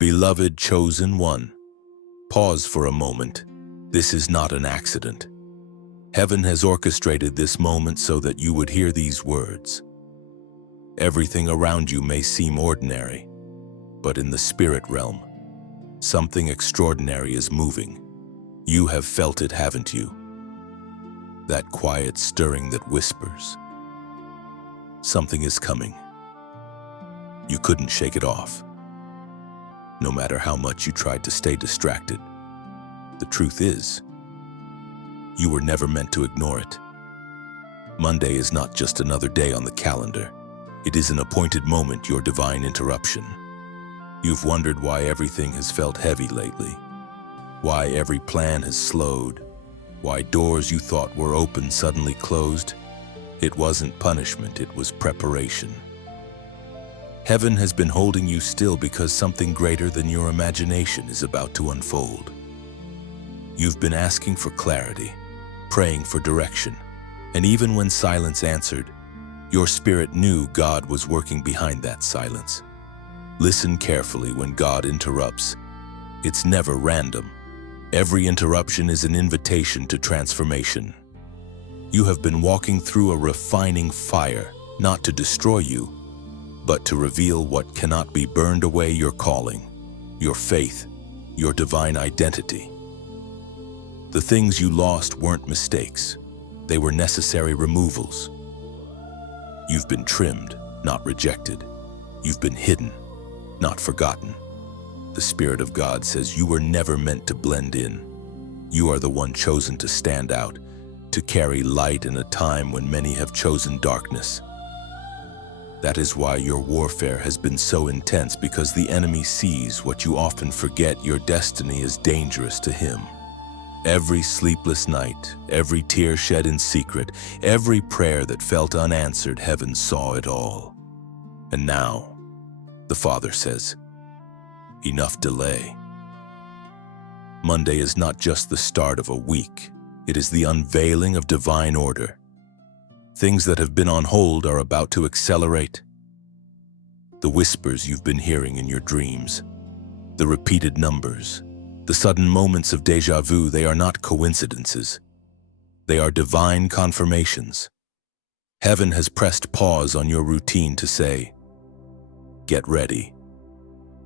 Beloved chosen one, pause for a moment. This is not an accident. Heaven has orchestrated this moment so that you would hear these words. Everything around you may seem ordinary, but in the spirit realm, something extraordinary is moving. You have felt it, haven't you? That quiet stirring that whispers. Something is coming. You couldn't shake it off. No matter how much you tried to stay distracted, the truth is, you were never meant to ignore it. Monday is not just another day on the calendar. It is an appointed moment, your divine interruption. You've wondered why everything has felt heavy lately, why every plan has slowed, why doors you thought were open suddenly closed. It wasn't punishment, it was preparation. Heaven has been holding you still because something greater than your imagination is about to unfold. You've been asking for clarity, praying for direction, and even when silence answered, your spirit knew God was working behind that silence. Listen carefully when God interrupts. It's never random. Every interruption is an invitation to transformation. You have been walking through a refining fire, not to destroy you, but to reveal what cannot be burned away: your calling, your faith, your divine identity. The things you lost weren't mistakes. They were necessary removals. You've been trimmed, not rejected. You've been hidden, not forgotten. The Spirit of God says you were never meant to blend in. You are the one chosen to stand out, to carry light in a time when many have chosen darkness. That is why your warfare has been so intense, because the enemy sees what you often forget: your destiny is dangerous to him. Every sleepless night, every tear shed in secret, every prayer that felt unanswered, heaven saw it all. And now, the Father says, enough delay. Monday is not just the start of a week, it is the unveiling of divine order. Things that have been on hold are about to accelerate. The whispers you've been hearing in your dreams, the repeated numbers, the sudden moments of déjà vu, they are not coincidences. They are divine confirmations. Heaven has pressed pause on your routine to say, get ready.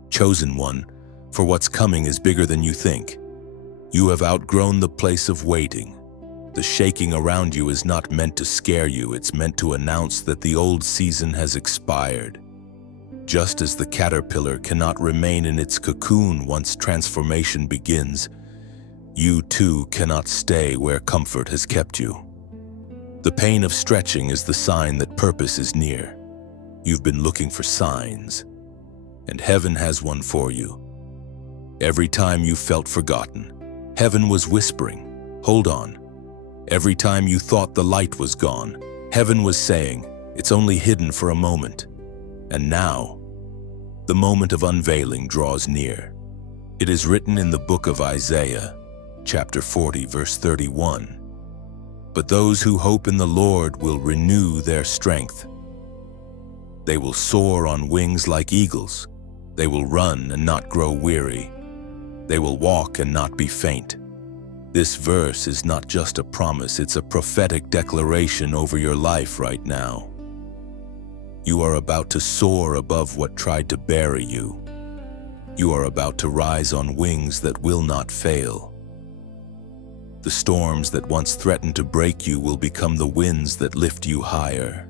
Chosen one, for what's coming is bigger than you think. You have outgrown the place of waiting. The shaking around you is not meant to scare you, it's meant to announce that the old season has expired. Just as the caterpillar cannot remain in its cocoon once transformation begins, you too cannot stay where comfort has kept you. The pain of stretching is the sign that purpose is near. You've been looking for signs, and heaven has one for you. Every time you felt forgotten, heaven was whispering, hold on. Every time you thought the light was gone, heaven was saying, it's only hidden for a moment. And now, the moment of unveiling draws near. It is written in the book of Isaiah, chapter 40, verse 31. But those who hope in the Lord will renew their strength. They will soar on wings like eagles. They will run and not grow weary. They will walk and not be faint. This verse is not just a promise, it's a prophetic declaration over your life right now. You are about to soar above what tried to bury you. You are about to rise on wings that will not fail. The storms that once threatened to break you will become the winds that lift you higher.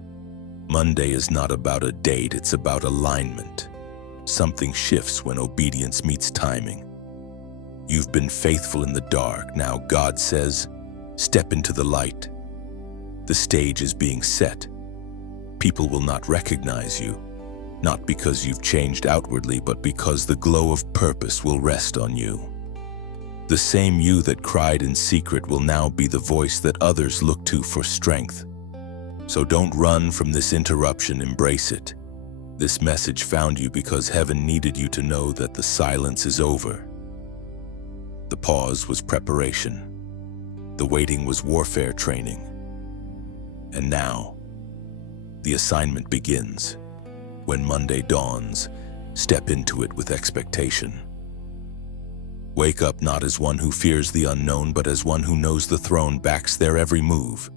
Monday is not about a date, it's about alignment. Something shifts when obedience meets timing. You've been faithful in the dark. Now God says, step into the light. The stage is being set. People will not recognize you, not because you've changed outwardly, but because the glow of purpose will rest on you. The same you that cried in secret will now be the voice that others look to for strength. So don't run from this interruption, embrace it. This message found you because heaven needed you to know that the silence is over. The pause was preparation. The waiting was warfare training. And now, the assignment begins. When Monday dawns, Step into it with expectation. Wake up not as one who fears the unknown, but as one who knows the throne backs their every move.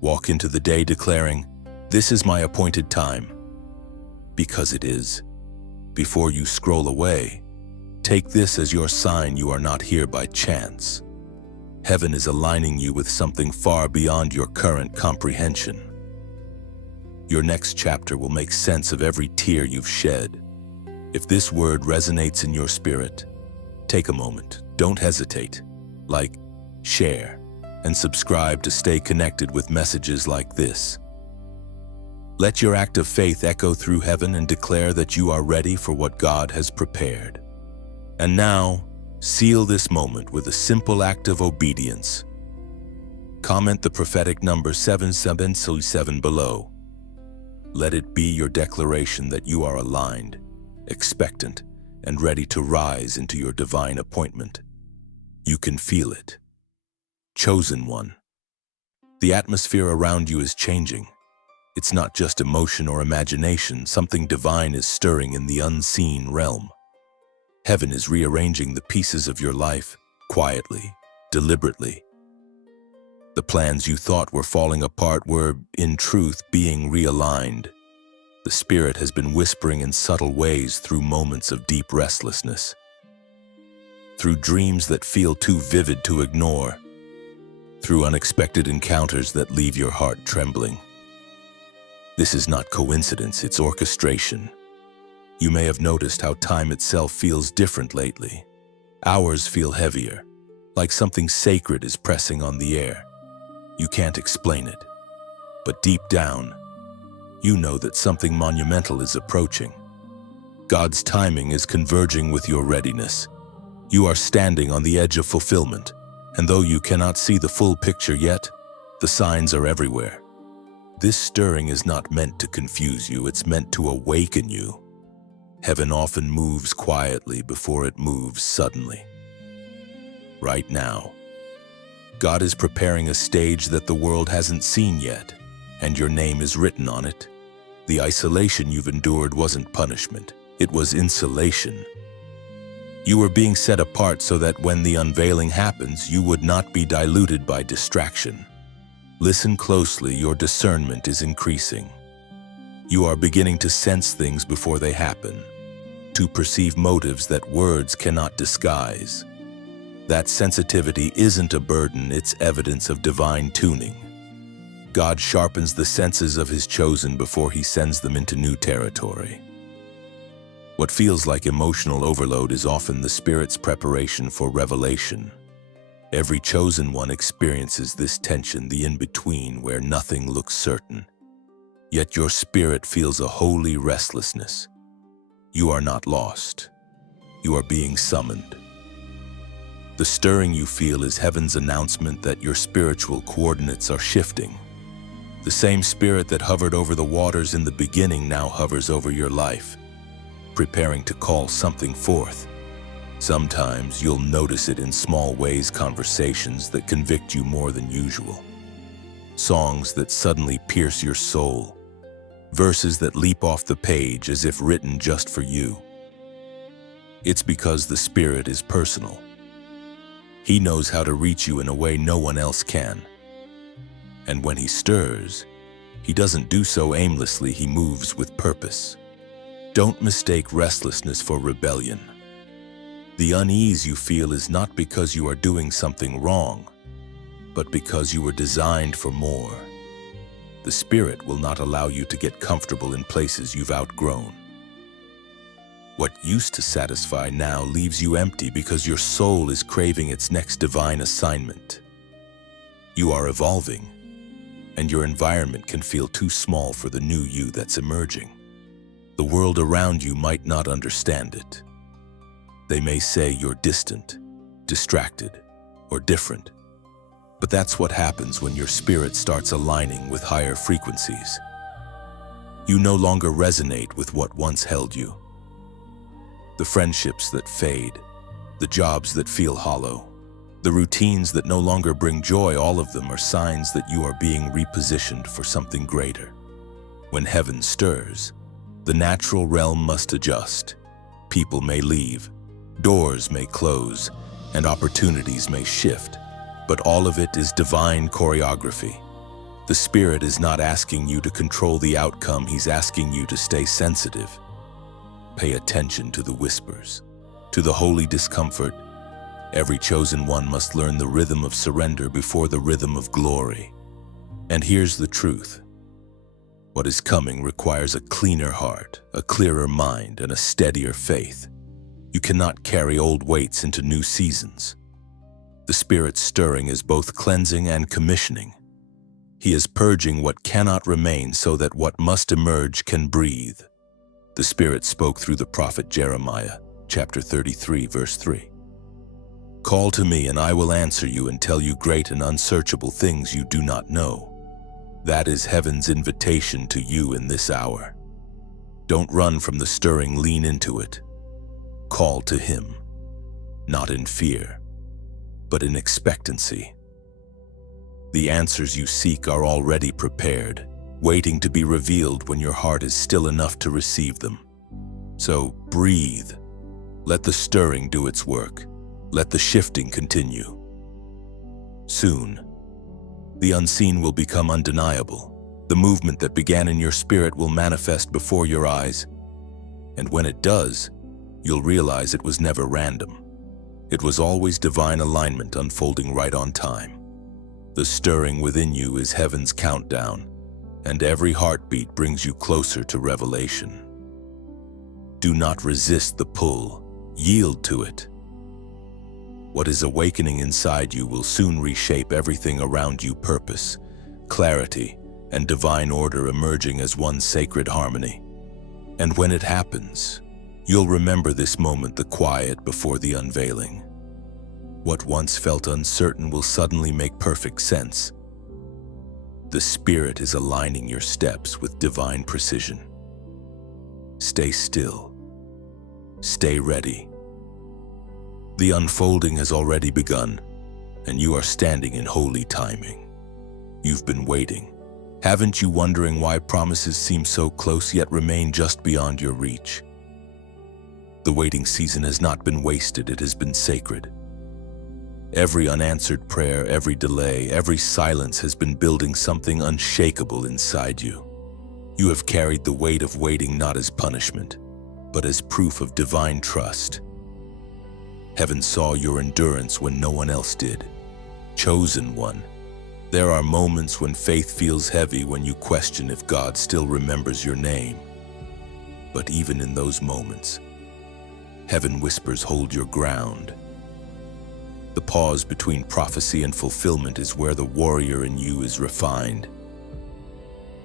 Walk into the day declaring, "This is my appointed time," because it is. Before you scroll away, take this as your sign you are not here by chance. Heaven is aligning you with something far beyond your current comprehension. Your next chapter will make sense of every tear you've shed. If this word resonates in your spirit, take a moment, don't hesitate. Like, share, and subscribe to stay connected with messages like this. Let your act of faith echo through heaven and declare that you are ready for what God has prepared. And now, seal this moment with a simple act of obedience. Comment the prophetic number 7777 below. Let it be your declaration that you are aligned, expectant, and ready to rise into your divine appointment. You can feel it. Chosen one. The atmosphere around you is changing. It's not just emotion or imagination, something divine is stirring in the unseen realm. Heaven is rearranging the pieces of your life, quietly, deliberately. The plans you thought were falling apart were, in truth, being realigned. The Spirit has been whispering in subtle ways through moments of deep restlessness, through dreams that feel too vivid to ignore, through unexpected encounters that leave your heart trembling. This is not coincidence, it's orchestration. You may have noticed how time itself feels different lately. Hours feel heavier, like something sacred is pressing on the air. You can't explain it, but deep down, you know that something monumental is approaching. God's timing is converging with your readiness. You are standing on the edge of fulfillment, and though you cannot see the full picture yet, the signs are everywhere. This stirring is not meant to confuse you, it's meant to awaken you. Heaven often moves quietly before it moves suddenly. Right now, God is preparing a stage that the world hasn't seen yet, and your name is written on it. The isolation you've endured wasn't punishment, it was insulation. You were being set apart so that when the unveiling happens, you would not be diluted by distraction. Listen closely, your discernment is increasing. You are beginning to sense things before they happen, to perceive motives that words cannot disguise. That sensitivity isn't a burden, it's evidence of divine tuning. God sharpens the senses of His chosen before He sends them into new territory. What feels like emotional overload is often the Spirit's preparation for revelation. Every chosen one experiences this tension, the in-between where nothing looks certain. Yet your spirit feels a holy restlessness. You are not lost. You are being summoned. The stirring you feel is heaven's announcement that your spiritual coordinates are shifting. The same Spirit that hovered over the waters in the beginning now hovers over your life, preparing to call something forth. Sometimes you'll notice it in small ways, conversations that convict you more than usual, songs that suddenly pierce your soul, verses that leap off the page as if written just for you. It's because the Spirit is personal. He knows how to reach you in a way no one else can. And when He stirs, He doesn't do so aimlessly, He moves with purpose. Don't mistake restlessness for rebellion. The unease you feel is not because you are doing something wrong, but because you were designed for more. The Spirit will not allow you to get comfortable in places you've outgrown. What used to satisfy now leaves you empty because your soul is craving its next divine assignment. You are evolving, and your environment can feel too small for the new you that's emerging. The world around you might not understand it. They may say you're distant, distracted, or different. But that's what happens when your spirit starts aligning with higher frequencies. You no longer resonate with what once held you. The friendships that fade, the jobs that feel hollow, the routines that no longer bring joy, all of them are signs that you are being repositioned for something greater. When heaven stirs, The natural realm must adjust. People may leave, doors may close, and opportunities may shift, but all of it is divine choreography. The Spirit is not asking you to control the outcome, He's asking you to stay sensitive. Pay attention to the whispers, to the holy discomfort. Every chosen one must learn the rhythm of surrender before the rhythm of glory. And here's the truth. What is coming requires a cleaner heart, a clearer mind, and a steadier faith. You cannot carry old weights into new seasons. The Spirit's stirring is both cleansing and commissioning. He is purging what cannot remain so that what must emerge can breathe. The Spirit spoke through the prophet Jeremiah, chapter 33, verse 3. Call to me and I will answer you and tell you great and unsearchable things you do not know. That is heaven's invitation to you in this hour. Don't run from the stirring, lean into it. Call to Him, not in fear, but in expectancy. The answers you seek are already prepared, waiting to be revealed when your heart is still enough to receive them. So breathe. Let the stirring do its work. Let the shifting continue. Soon, the unseen will become undeniable. The movement that began in your spirit will manifest before your eyes. And when it does, you'll realize it was never random. It was always divine alignment unfolding right on time. The stirring within you is heaven's countdown, and every heartbeat brings you closer to revelation. Do not resist the pull. Yield to it. What is awakening inside you will soon reshape everything around you. Purpose, clarity, and divine order emerging as one sacred harmony. And when it happens, you'll remember this moment, the quiet before the unveiling. What once felt uncertain will suddenly make perfect sense. The Spirit is aligning your steps with divine precision. Stay still. Stay ready. The unfolding has already begun, and you are standing in holy timing. You've been waiting. Haven't you, wondering why promises seem so close yet remain just beyond your reach? The waiting season has not been wasted, it has been sacred. Every unanswered prayer, every delay, every silence has been building something unshakable inside you. You have carried the weight of waiting not as punishment, but as proof of divine trust. Heaven saw your endurance when no one else did. Chosen one. There are moments when faith feels heavy, when you question if God still remembers your name. But even in those moments, heaven whispers, hold your ground. The pause between prophecy and fulfillment is where the warrior in you is refined.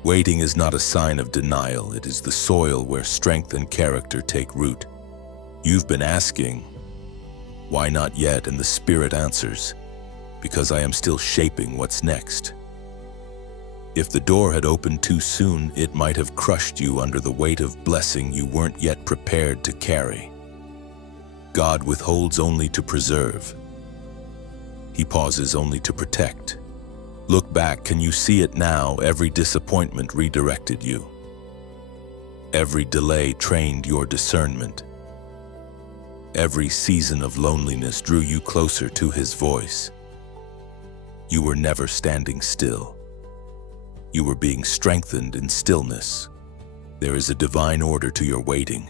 Waiting is not a sign of denial, it is the soil where strength and character take root. You've been asking, why not yet? And the Spirit answers, because I am still shaping what's next. If the door had opened too soon, it might have crushed you under the weight of blessing you weren't yet prepared to carry. God withholds only to preserve. He pauses only to protect. Look back, can you see it now? Every disappointment redirected you. Every delay trained your discernment. Every season of loneliness drew you closer to His voice. You were never standing still. You were being strengthened in stillness. There is a divine order to your waiting.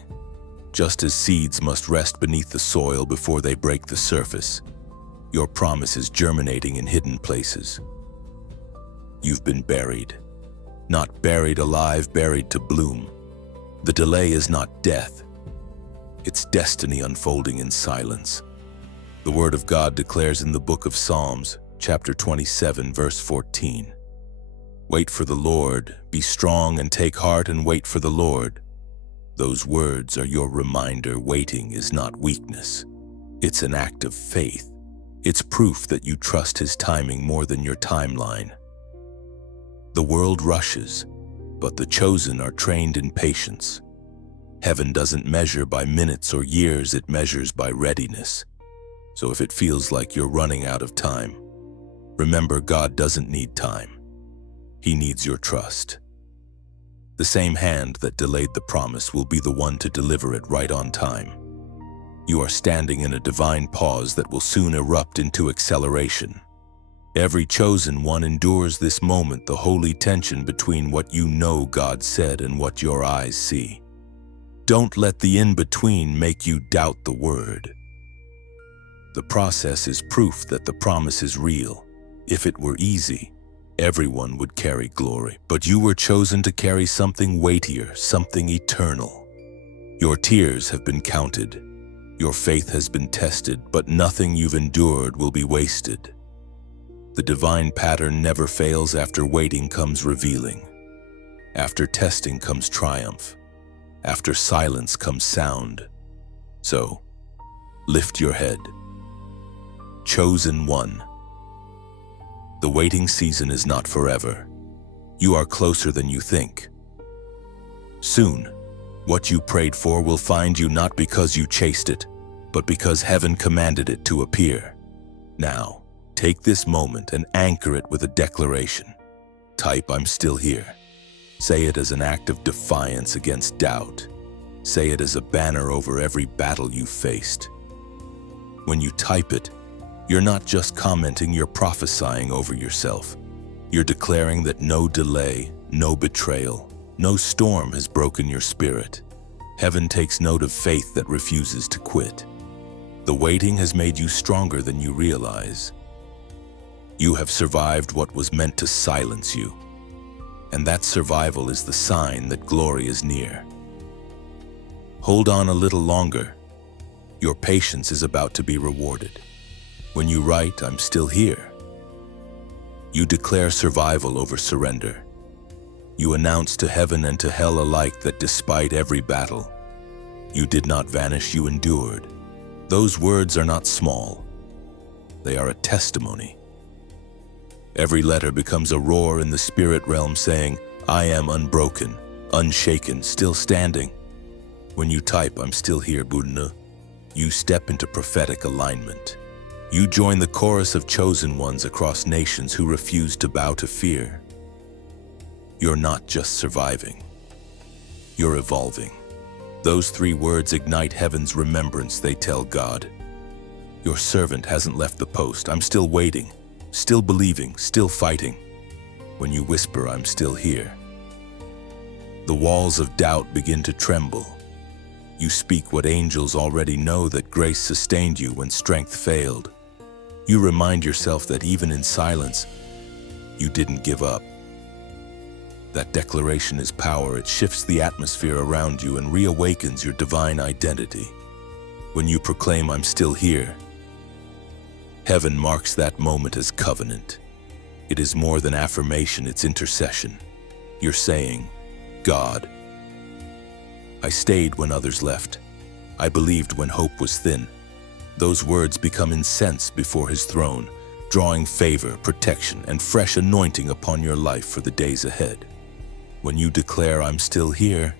Just as seeds must rest beneath the soil before they break the surface, your promise is germinating in hidden places. You've been buried. Not buried alive, buried to bloom. The delay is not death. It's destiny unfolding in silence. The Word of God declares in the book of Psalms, chapter 27, verse 14, wait for the Lord, be strong and take heart and wait for the Lord. Those words are your reminder. Waiting is not weakness. It's an act of faith. It's proof that you trust His timing more than your timeline. The world rushes, but the chosen are trained in patience. Heaven doesn't measure by minutes or years, it measures by readiness. So if it feels like you're running out of time, remember, God doesn't need time. He needs your trust. The same hand that delayed the promise will be the one to deliver it right on time. You are standing in a divine pause that will soon erupt into acceleration. Every chosen one endures this moment, the holy tension between what you know God said and what your eyes see. Don't let the in-between make you doubt the word. The process is proof that the promise is real. If it were easy, everyone would carry glory, but you were chosen to carry something weightier, something eternal. Your tears have been counted. Your faith has been tested, but nothing you've endured will be wasted. The divine pattern never fails. After waiting comes revealing. After testing comes triumph. After silence comes sound. So, lift your head. Chosen one. The waiting season is not forever. You are closer than you think. Soon, what you prayed for will find you, not because you chased it, but because heaven commanded it to appear. Now, take this moment and anchor it with a declaration. Type, "I'm still here." Say it as an act of defiance against doubt. Say it as a banner over every battle you faced. When you type it, you're not just commenting, you're prophesying over yourself. You're declaring that no delay, no betrayal, no storm has broken your spirit. Heaven takes note of faith that refuses to quit. The waiting has made you stronger than you realize. You have survived what was meant to silence you, and that survival is the sign that glory is near. Hold on a little longer. Your patience is about to be rewarded. When you write, "I'm still here," you declare survival over surrender. You announce to heaven and to hell alike that despite every battle, you did not vanish, you endured. Those words are not small. They are a testimony. Every letter becomes a roar in the spirit realm saying, "I am unbroken, unshaken, still standing." When you type, "I'm still here, Budna," you step into prophetic alignment. You join the chorus of chosen ones across nations who refuse to bow to fear. You're not just surviving. You're evolving. Those three words ignite heaven's remembrance. They tell God, "Your servant hasn't left the post. I'm still waiting, still believing, still fighting." When you whisper, "I'm still here," the walls of doubt begin to tremble. You speak what angels already know, that grace sustained you when strength failed. You remind yourself that even in silence, you didn't give up. That declaration is power. It shifts the atmosphere around you and reawakens your divine identity. When you proclaim, "I'm still here," heaven marks that moment as covenant. It is more than affirmation, it's intercession. You're saying, "God, I stayed when others left. I believed when hope was thin." Those words become incense before his throne, drawing favor, protection, and fresh anointing upon your life for the days ahead. When you declare, "I'm still here,"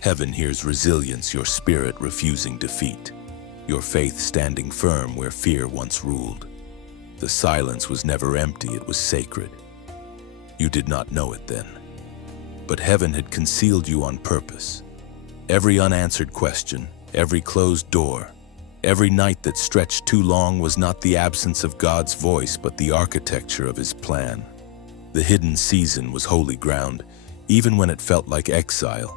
heaven hears resilience, your spirit refusing defeat, your faith standing firm where fear once ruled. The silence was never empty, it was sacred. You did not know it then, but heaven had concealed you on purpose. Every unanswered question, every closed door, every night that stretched too long was not the absence of God's voice, but the architecture of his plan. The hidden season was holy ground, even when it felt like exile.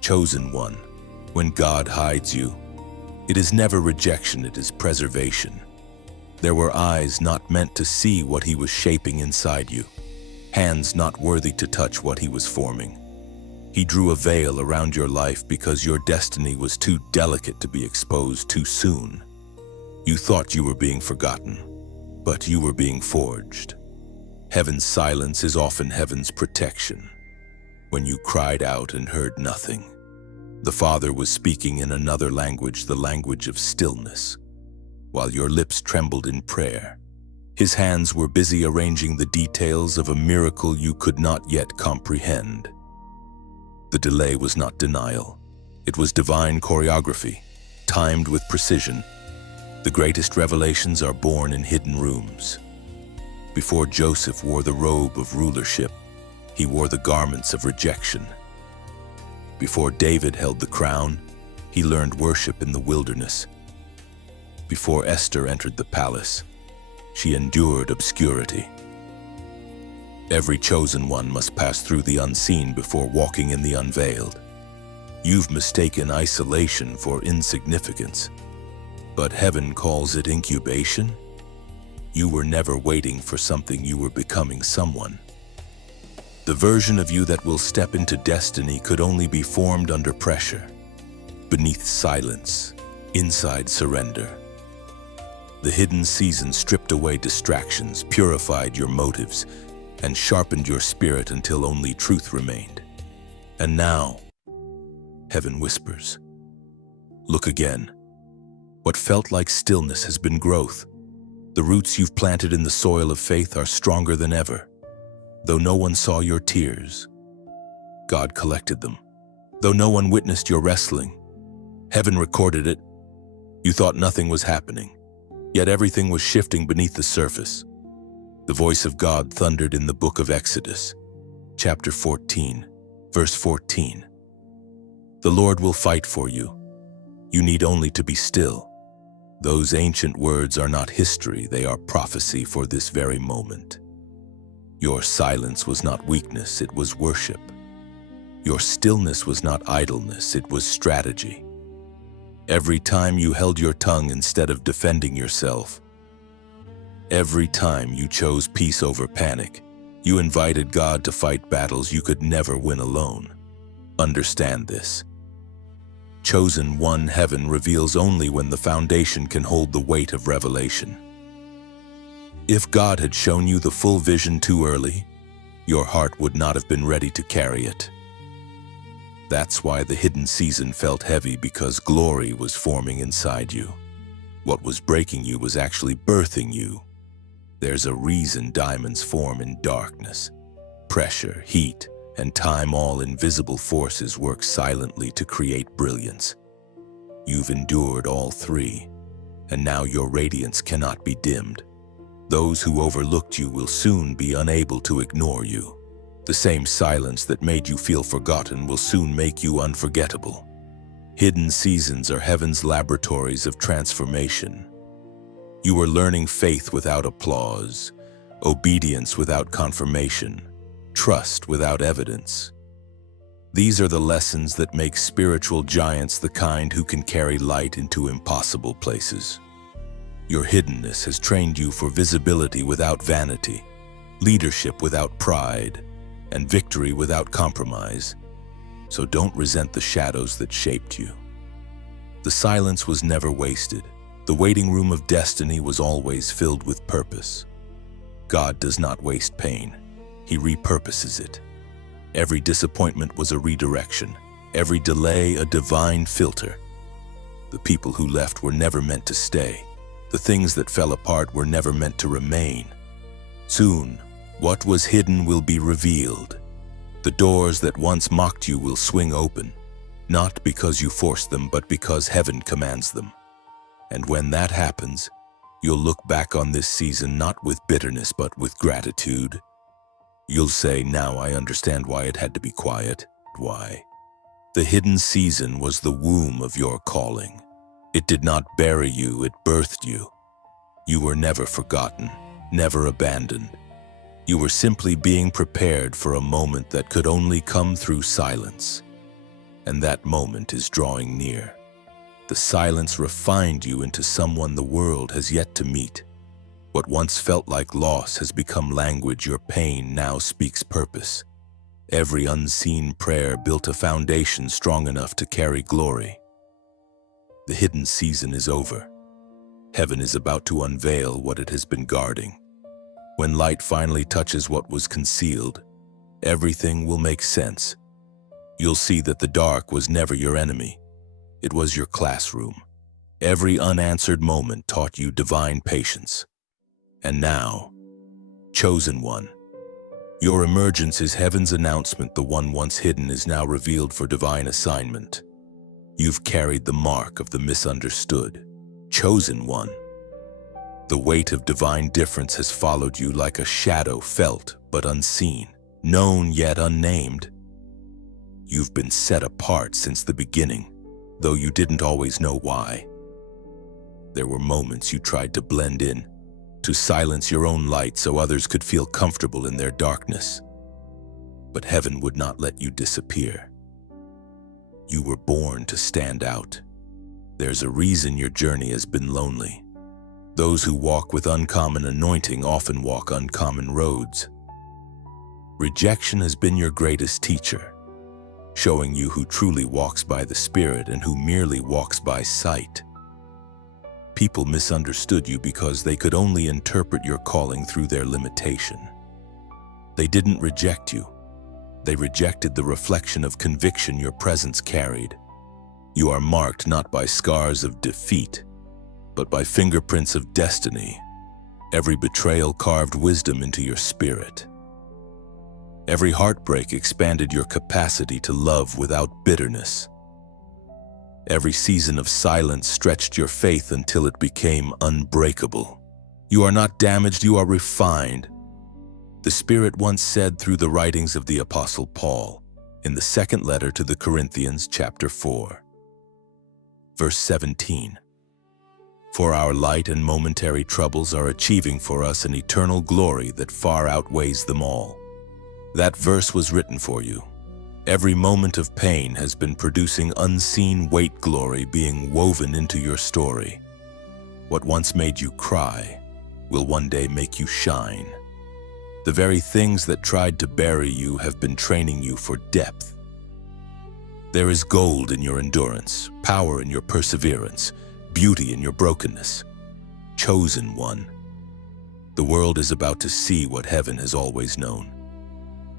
Chosen one, when God hides you, it is never rejection, it is preservation. There were eyes not meant to see what he was shaping inside you, hands not worthy to touch what he was forming. He drew a veil around your life because your destiny was too delicate to be exposed too soon. You thought you were being forgotten, but you were being forged. Heaven's silence is often heaven's protection. When you cried out and heard nothing, the Father was speaking in another language, the language of stillness. While your lips trembled in prayer, his hands were busy arranging the details of a miracle you could not yet comprehend. The delay was not denial. It was divine choreography, timed with precision. The greatest revelations are born in hidden rooms. Before Joseph wore the robe of rulership, He wore the garments of rejection. Before David held the crown, he learned worship in the wilderness. Before Esther entered the palace, she endured obscurity. Every chosen one must pass through the unseen before walking in the unveiled. You've mistaken isolation for insignificance, but heaven calls it incubation. You were never waiting for something, you were becoming someone. The version of you that will step into destiny could only be formed under pressure, beneath silence, inside surrender. The hidden season stripped away distractions, purified your motives, and sharpened your spirit until only truth remained. And now, heaven whispers, look again. What felt like stillness has been growth. The roots you've planted in the soil of faith are stronger than ever. Though no one saw your tears, God collected them. Though no one witnessed your wrestling, heaven recorded it. You thought nothing was happening, yet everything was shifting beneath the surface. The voice of God thundered in the book of Exodus, chapter 14, verse 14. The Lord will fight for you. You need only to be still. Those ancient words are not history, they are prophecy for this very moment. Your silence was not weakness, it was worship. Your stillness was not idleness, it was strategy. Every time you held your tongue instead of defending yourself, every time you chose peace over panic, you invited God to fight battles you could never win alone. Understand this. Chosen one, heaven reveals only when the foundation can hold the weight of revelation. If God had shown you the full vision too early, your heart would not have been ready to carry it. That's why the hidden season felt heavy, because glory was forming inside you. What was breaking you was actually birthing you. There's a reason diamonds form in darkness. Pressure, heat, and time, all invisible forces, work silently to create brilliance. You've endured all three, and now your radiance cannot be dimmed. Those who overlooked you will soon be unable to ignore you. The same silence that made you feel forgotten will soon make you unforgettable. Hidden seasons are heaven's laboratories of transformation. You are learning faith without applause, obedience without confirmation, trust without evidence. These are the lessons that make spiritual giants the kind who can carry light into impossible places. Your hiddenness has trained you for visibility without vanity, leadership without pride, and victory without compromise. So don't resent the shadows that shaped you. The silence was never wasted. The waiting room of destiny was always filled with purpose. God does not waste pain. He repurposes it. Every disappointment was a redirection. Every delay a divine filter. The people who left were never meant to stay. The things that fell apart were never meant to remain. Soon, what was hidden will be revealed. The doors that once mocked you will swing open, not because you forced them, but because heaven commands them. And when that happens, you'll look back on this season not with bitterness, but with gratitude. You'll say, now I understand why it had to be quiet. Why? The hidden season was the womb of your calling. It did not bury you, it birthed you. You were never forgotten, never abandoned. You were simply being prepared for a moment that could only come through silence. And that moment is drawing near. The silence refined you into someone the world has yet to meet. What once felt like loss has become language. Your pain now speaks purpose. Every unseen prayer built a foundation strong enough to carry glory. The hidden season is over. Heaven is about to unveil what it has been guarding. When light finally touches what was concealed, everything will make sense. You'll see that the dark was never your enemy. It was your classroom. Every unanswered moment taught you divine patience. And now, chosen one, your emergence is heaven's announcement. The one once hidden is now revealed for divine assignment. You've carried the mark of the misunderstood, chosen one. The weight of divine difference has followed you like a shadow, felt but unseen. known yet unnamed. You've been set apart since the beginning, though you didn't always know why. There were moments you tried to blend in, to silence your own light so others could feel comfortable in their darkness. But heaven would not let you disappear. You were born to stand out. There's a reason your journey has been lonely. Those who walk with uncommon anointing often walk uncommon roads. Rejection has been your greatest teacher, showing you who truly walks by the Spirit and who merely walks by sight. People misunderstood you because they could only interpret your calling through their limitation. They didn't reject you. They rejected the reflection of conviction your presence carried. You are marked not by scars of defeat, but by fingerprints of destiny. Every betrayal carved wisdom into your spirit. Every heartbreak expanded your capacity to love without bitterness. Every season of silence stretched your faith until it became unbreakable. You are not damaged, you are refined. The Spirit once said through the writings of the Apostle Paul in the second letter to the Corinthians, chapter 4, verse 17, "For our light and momentary troubles are achieving for us an eternal glory that far outweighs them all." That verse was written for you. Every moment of pain has been producing unseen weight glory being woven into your story. What once made you cry will one day make you shine. The very things that tried to bury you have been training you for depth. There is gold in your endurance, power in your perseverance, beauty in your brokenness. Chosen one. The world is about to see what heaven has always known.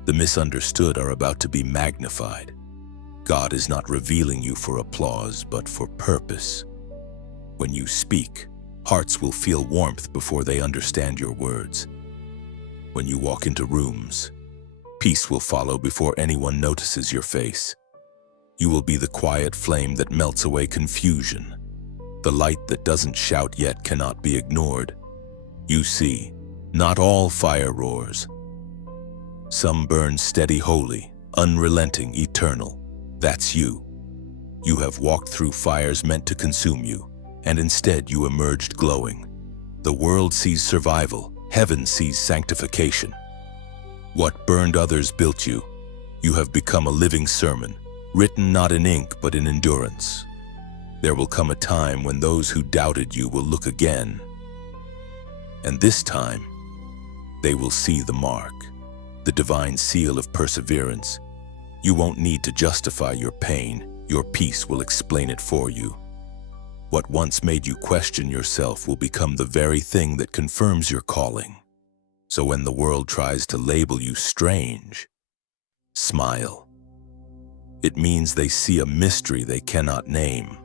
The misunderstood are about to be magnified. God is not revealing you for applause, but for purpose. When you speak, hearts will feel warmth before they understand your words. When you walk into rooms, peace will follow before anyone notices your face. You will be the quiet flame that melts away confusion, the light that doesn't shout yet cannot be ignored. You see, not all fire roars. Some burn steady, holy, unrelenting, eternal. That's you. You have walked through fires meant to consume you, and instead you emerged glowing. The world sees survival. Heaven sees sanctification. What burned others built you. You have become a living sermon, written not in ink but in endurance. There will come a time when those who doubted you will look again. And this time, they will see the mark, the divine seal of perseverance. You won't need to justify your pain. Your peace will explain it for you. What once made you question yourself will become the very thing that confirms your calling. So when the world tries to label you strange, smile. It means they see a mystery they cannot name.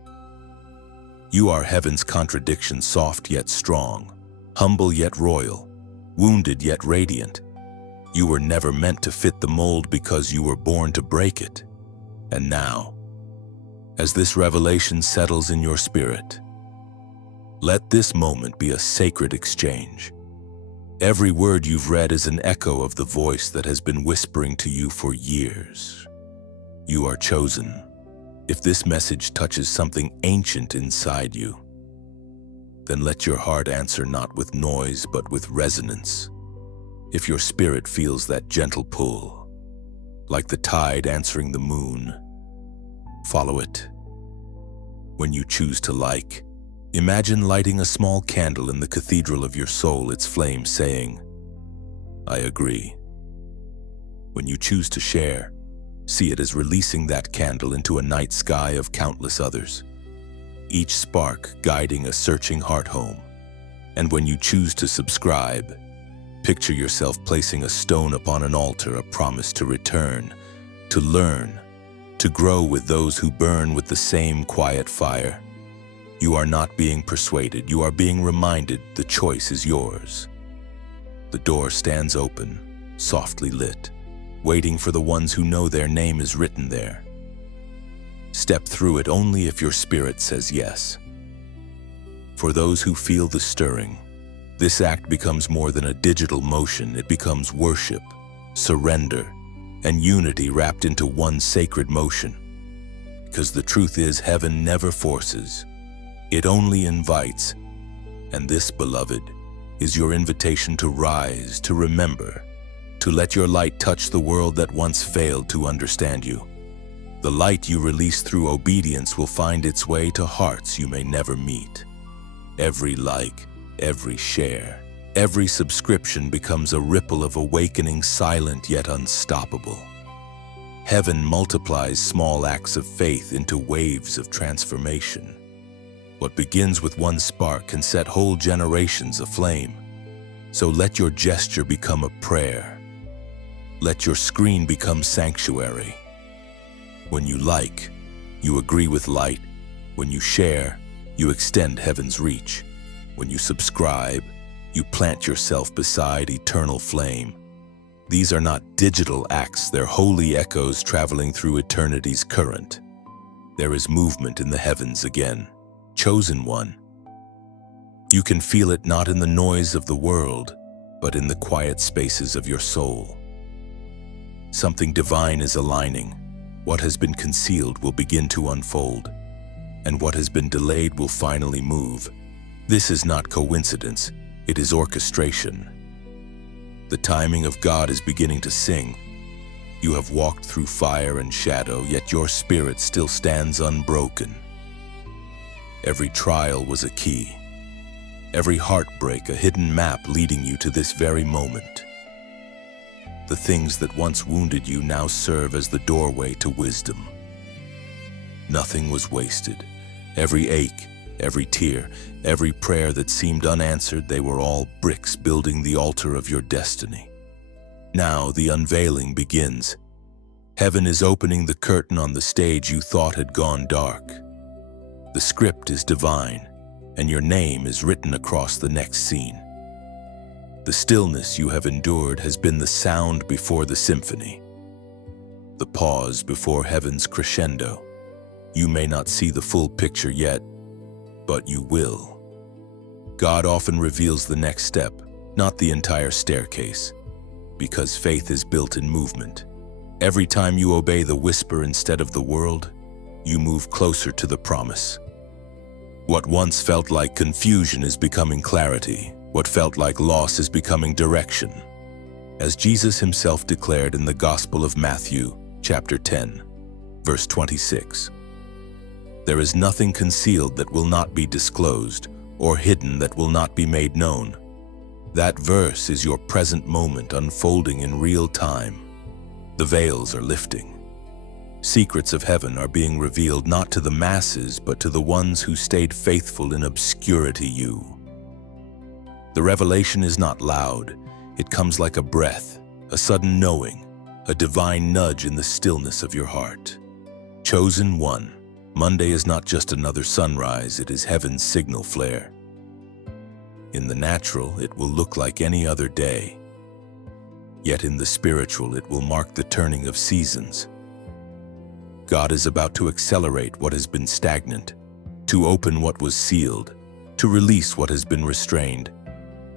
You are heaven's contradiction, soft yet strong, humble yet royal, wounded yet radiant. You were never meant to fit the mold because you were born to break it. And now, as this revelation settles in your spirit, let this moment be a sacred exchange. Every word you've read is an echo of the voice that has been whispering to you for years. You are chosen. If this message touches something ancient inside you, then let your heart answer not with noise but with resonance. If your spirit feels that gentle pull, like the tide answering the moon, follow it. When you choose to like, imagine lighting a small candle in the cathedral of your soul, its flame saying, "I agree." When you choose to share, see it as releasing that candle into a night sky of countless others, each spark guiding a searching heart home. And when you choose to subscribe, picture yourself placing a stone upon an altar, a promise to return, to learn, to grow with those who burn with the same quiet fire. You are not being persuaded, you are being reminded the choice is yours. The door stands open, softly lit, waiting for the ones who know their name is written there. Step through it only if your spirit says yes. For those who feel the stirring, this act becomes more than a digital motion, it becomes worship, surrender, and unity wrapped into one sacred motion. Because the truth is, heaven never forces. It only invites. And this, beloved, is your invitation to rise, to remember, to let your light touch the world that once failed to understand you. The light you release through obedience will find its way to hearts you may never meet. Every like, every share, every subscription becomes a ripple of awakening, silent yet unstoppable. Heaven multiplies small acts of faith into waves of transformation. What begins with one spark can set whole generations aflame. So let your gesture become a prayer. Let your screen become sanctuary. When you like, you agree with light. When you share, you extend heaven's reach. When you subscribe, you plant yourself beside eternal flame. These are not digital acts, they're holy echoes traveling through eternity's current. There is movement in the heavens again. Chosen one. You can feel it not in the noise of the world, but in the quiet spaces of your soul. Something divine is aligning. What has been concealed will begin to unfold, and what has been delayed will finally move. This is not coincidence, it is orchestration. The timing of God is beginning to sing. You have walked through fire and shadow, yet your spirit still stands unbroken. Every trial was a key. Every heartbreak a hidden map leading you to this very moment. The things that once wounded you now serve as the doorway to wisdom. Nothing was wasted. Every ache, every tear, every prayer that seemed unanswered, they were all bricks building the altar of your destiny. Now the unveiling begins. Heaven is opening the curtain on the stage you thought had gone dark. The script is divine, and your name is written across the next scene. The stillness you have endured has been the sound before the symphony, the pause before heaven's crescendo. You may not see the full picture yet, but you will. God often reveals the next step, not the entire staircase, because faith is built in movement. Every time you obey the whisper instead of the world, you move closer to the promise. What once felt like confusion is becoming clarity. What felt like loss is becoming direction. As Jesus himself declared in the Gospel of Matthew, chapter 10, verse 26, "There is nothing concealed that will not be disclosed, or hidden that will not be made known." That verse is your present moment unfolding in real time. The veils are lifting. Secrets of heaven are being revealed not to the masses, but to the ones who stayed faithful in obscurity. The revelation is not loud. It comes like a breath, a sudden knowing, a divine nudge in the stillness of your heart. Chosen one. Monday is not just another sunrise, it is heaven's signal flare. In the natural, it will look like any other day. Yet in the spiritual, it will mark the turning of seasons. God is about to accelerate what has been stagnant, to open what was sealed, to release what has been restrained.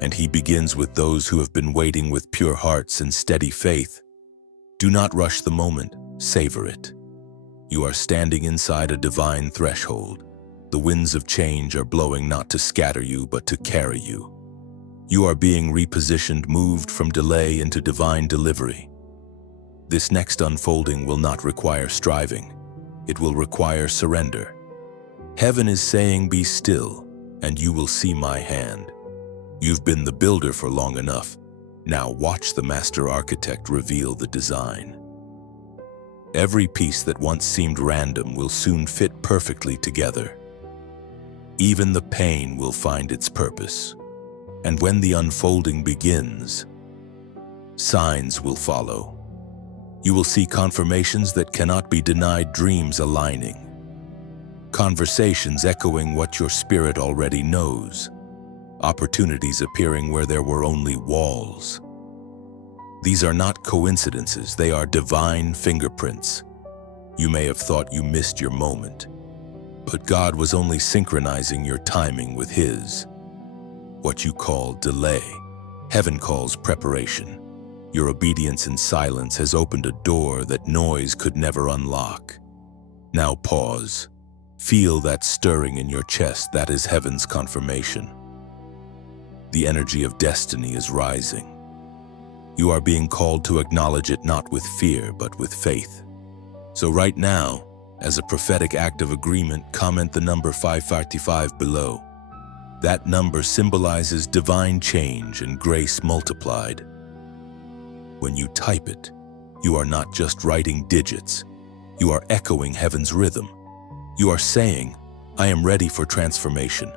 And he begins with those who have been waiting with pure hearts and steady faith. Do not rush the moment, savor it. You are standing inside a divine threshold. The winds of change are blowing not to scatter you, but to carry you. You are being repositioned, moved from delay into divine delivery. This next unfolding will not require striving. It will require surrender. Heaven is saying, "Be still, and you will see my hand." You've been the builder for long enough. Now watch the master architect reveal the design. Every piece that once seemed random will soon fit perfectly together. Even the pain will find its purpose. And when the unfolding begins, signs will follow. You will see confirmations that cannot be denied, dreams aligning, conversations echoing what your spirit already knows, opportunities appearing where there were only walls. These are not coincidences, they are divine fingerprints. You may have thought you missed your moment, but God was only synchronizing your timing with His. What you call delay, heaven calls preparation. Your obedience in silence has opened a door that noise could never unlock. Now pause. Feel that stirring in your chest. That is heaven's confirmation. The energy of destiny is rising. You are being called to acknowledge it not with fear, but with faith. So right now, as a prophetic act of agreement, comment the number 555 below. That number symbolizes divine change and grace multiplied. When you type it, you are not just writing digits. You are echoing heaven's rhythm. You are saying, I am ready for transformation.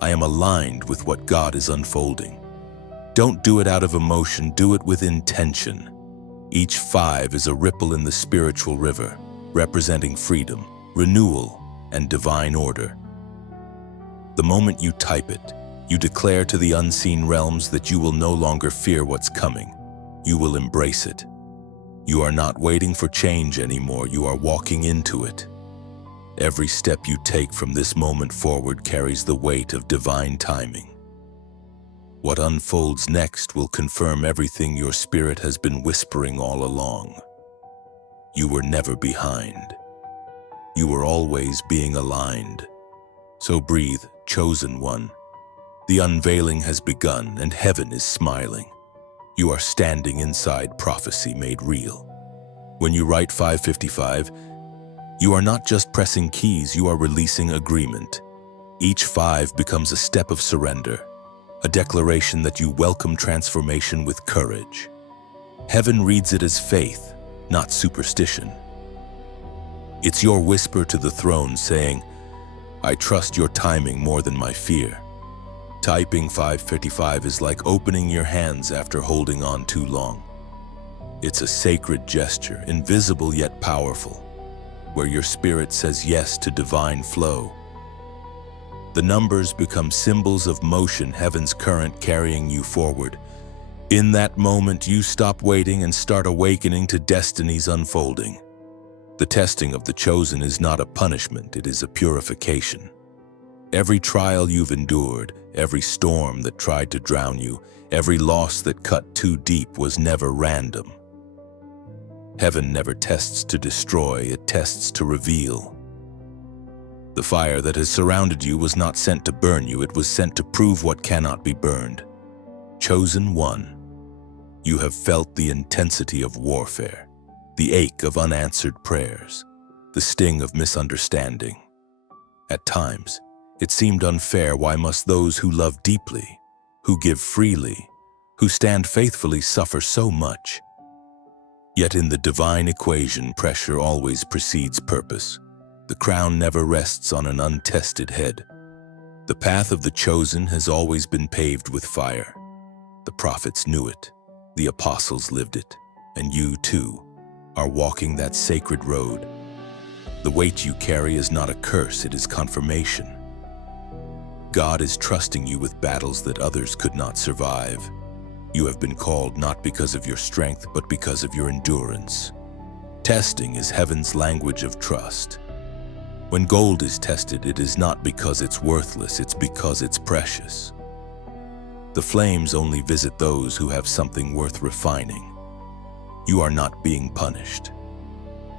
I am aligned with what God is unfolding. Don't do it out of emotion, do it with intention. Each 5 is a ripple in the spiritual river, representing freedom, renewal, and divine order. The moment you type it, you declare to the unseen realms that you will no longer fear what's coming. You will embrace it. You are not waiting for change anymore, you are walking into it. Every step you take from this moment forward carries the weight of divine timing. What unfolds next will confirm everything your spirit has been whispering all along. You were never behind. You were always being aligned. So breathe, chosen one. The unveiling has begun and heaven is smiling. You are standing inside prophecy made real. When you write 555, you are not just pressing keys, you are releasing agreement. Each 5 becomes a step of surrender, a declaration that you welcome transformation with courage. Heaven reads it as faith, not superstition. It's your whisper to the throne saying, I trust your timing more than my fear. Typing 555 is like opening your hands after holding on too long. It's a sacred gesture, invisible yet powerful, where your spirit says yes to divine flow. The numbers become symbols of motion, heaven's current carrying you forward. In that moment, you stop waiting and start awakening to destiny's unfolding. The testing of the chosen is not a punishment, it is a purification. Every trial you've endured, every storm that tried to drown you, every loss that cut too deep was never random. Heaven never tests to destroy, it tests to reveal. The fire that has surrounded you was not sent to burn you, it was sent to prove what cannot be burned. Chosen one, you have felt the intensity of warfare, the ache of unanswered prayers, the sting of misunderstanding. At times, it seemed unfair. Why must those who love deeply, who give freely, who stand faithfully suffer so much? Yet in the divine equation, pressure always precedes purpose. The crown never rests on an untested head. The path of the chosen has always been paved with fire. The prophets knew it, the apostles lived it, and you too are walking that sacred road. The weight you carry is not a curse, it is confirmation. God is trusting you with battles that others could not survive. You have been called not because of your strength, but because of your endurance. Testing is heaven's language of trust. When gold is tested, it is not because it's worthless, it's because it's precious. The flames only visit those who have something worth refining. You are not being punished.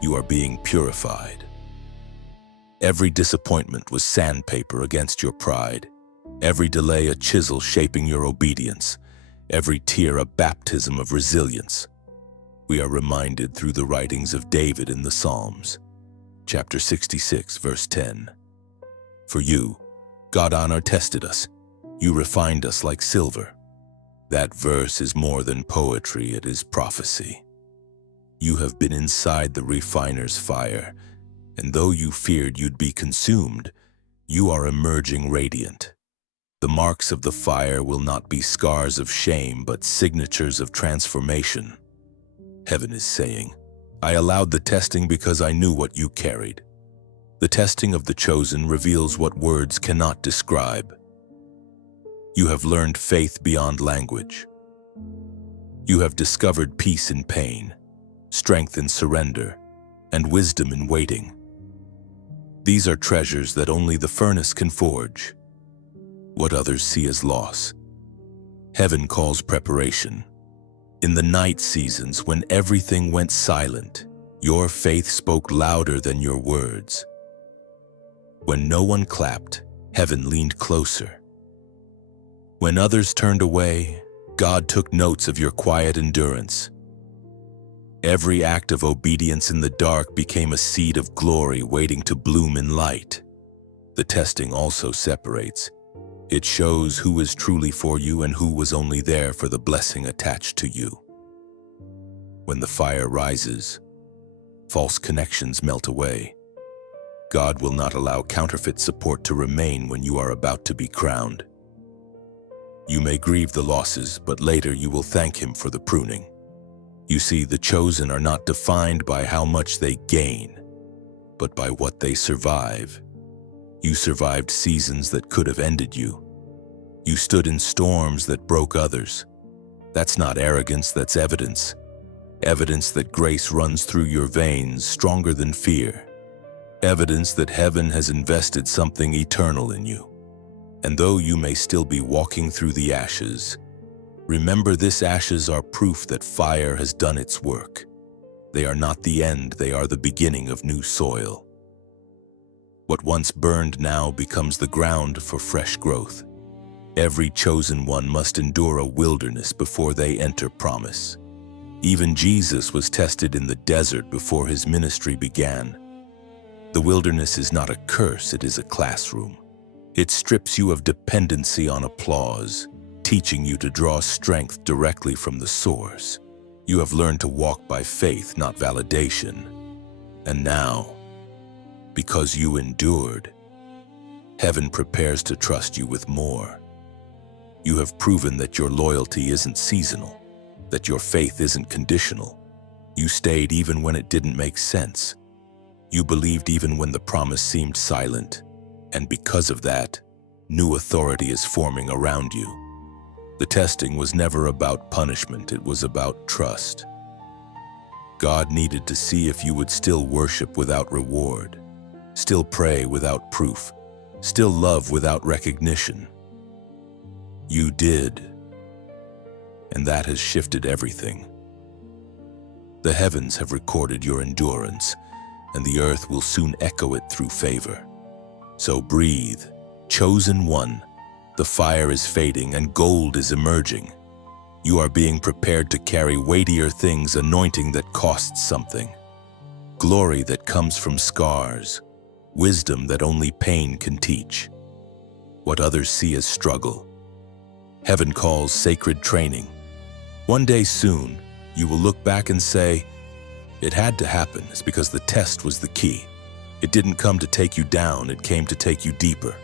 You are being purified. Every disappointment was sandpaper against your pride. Every delay a chisel shaping your obedience. Every tear a baptism of resilience. We are reminded through the writings of David in the Psalms. Chapter 66, verse 10. For you, God honor tested us. You refined us like silver. That verse is more than poetry, it is prophecy. You have been inside the refiner's fire, and though you feared you'd be consumed, you are emerging radiant. The marks of the fire will not be scars of shame, but signatures of transformation. Heaven is saying, I allowed the testing because I knew what you carried. The testing of the chosen reveals what words cannot describe. You have learned faith beyond language. You have discovered peace in pain, strength in surrender, and wisdom in waiting. These are treasures that only the furnace can forge. What others see as loss, heaven calls preparation. In the night seasons when everything went silent, your faith spoke louder than your words. When no one clapped, heaven leaned closer. When others turned away, God took notes of your quiet endurance. Every act of obedience in the dark became a seed of glory waiting to bloom in light. The testing also separates. It shows who is truly for you and who was only there for the blessing attached to you. When the fire rises, false connections melt away. God will not allow counterfeit support to remain when you are about to be crowned. You may grieve the losses, but later you will thank Him for the pruning. You see, the chosen are not defined by how much they gain, but by what they survive. You survived seasons that could have ended you. You stood in storms that broke others. That's not arrogance, that's evidence. Evidence that grace runs through your veins stronger than fear. Evidence that heaven has invested something eternal in you. And though you may still be walking through the ashes, remember, this ashes are proof that fire has done its work. They are not the end, they are the beginning of new soil. What once burned now becomes the ground for fresh growth. Every chosen one must endure a wilderness before they enter promise. Even Jesus was tested in the desert before his ministry began. The wilderness is not a curse, it is a classroom. It strips you of dependency on applause, teaching you to draw strength directly from the source. You have learned to walk by faith, not validation. And now, because you endured, heaven prepares to trust you with more. You have proven that your loyalty isn't seasonal, that your faith isn't conditional. You stayed even when it didn't make sense. You believed even when the promise seemed silent. And because of that, new authority is forming around you. The testing was never about punishment, it was about trust. God needed to see if you would still worship without reward, still pray without proof, still love without recognition. You did, and that has shifted everything. The heavens have recorded your endurance, and the earth will soon echo it through favor. So breathe, chosen one. The fire is fading and gold is emerging. You are being prepared to carry weightier things, anointing that costs something, glory that comes from scars, wisdom that only pain can teach. What others see as struggle, heaven calls sacred training. One day soon, you will look back and say, it had to happen. It's because the test was the key. It didn't come to take you down, it came to take you deeper.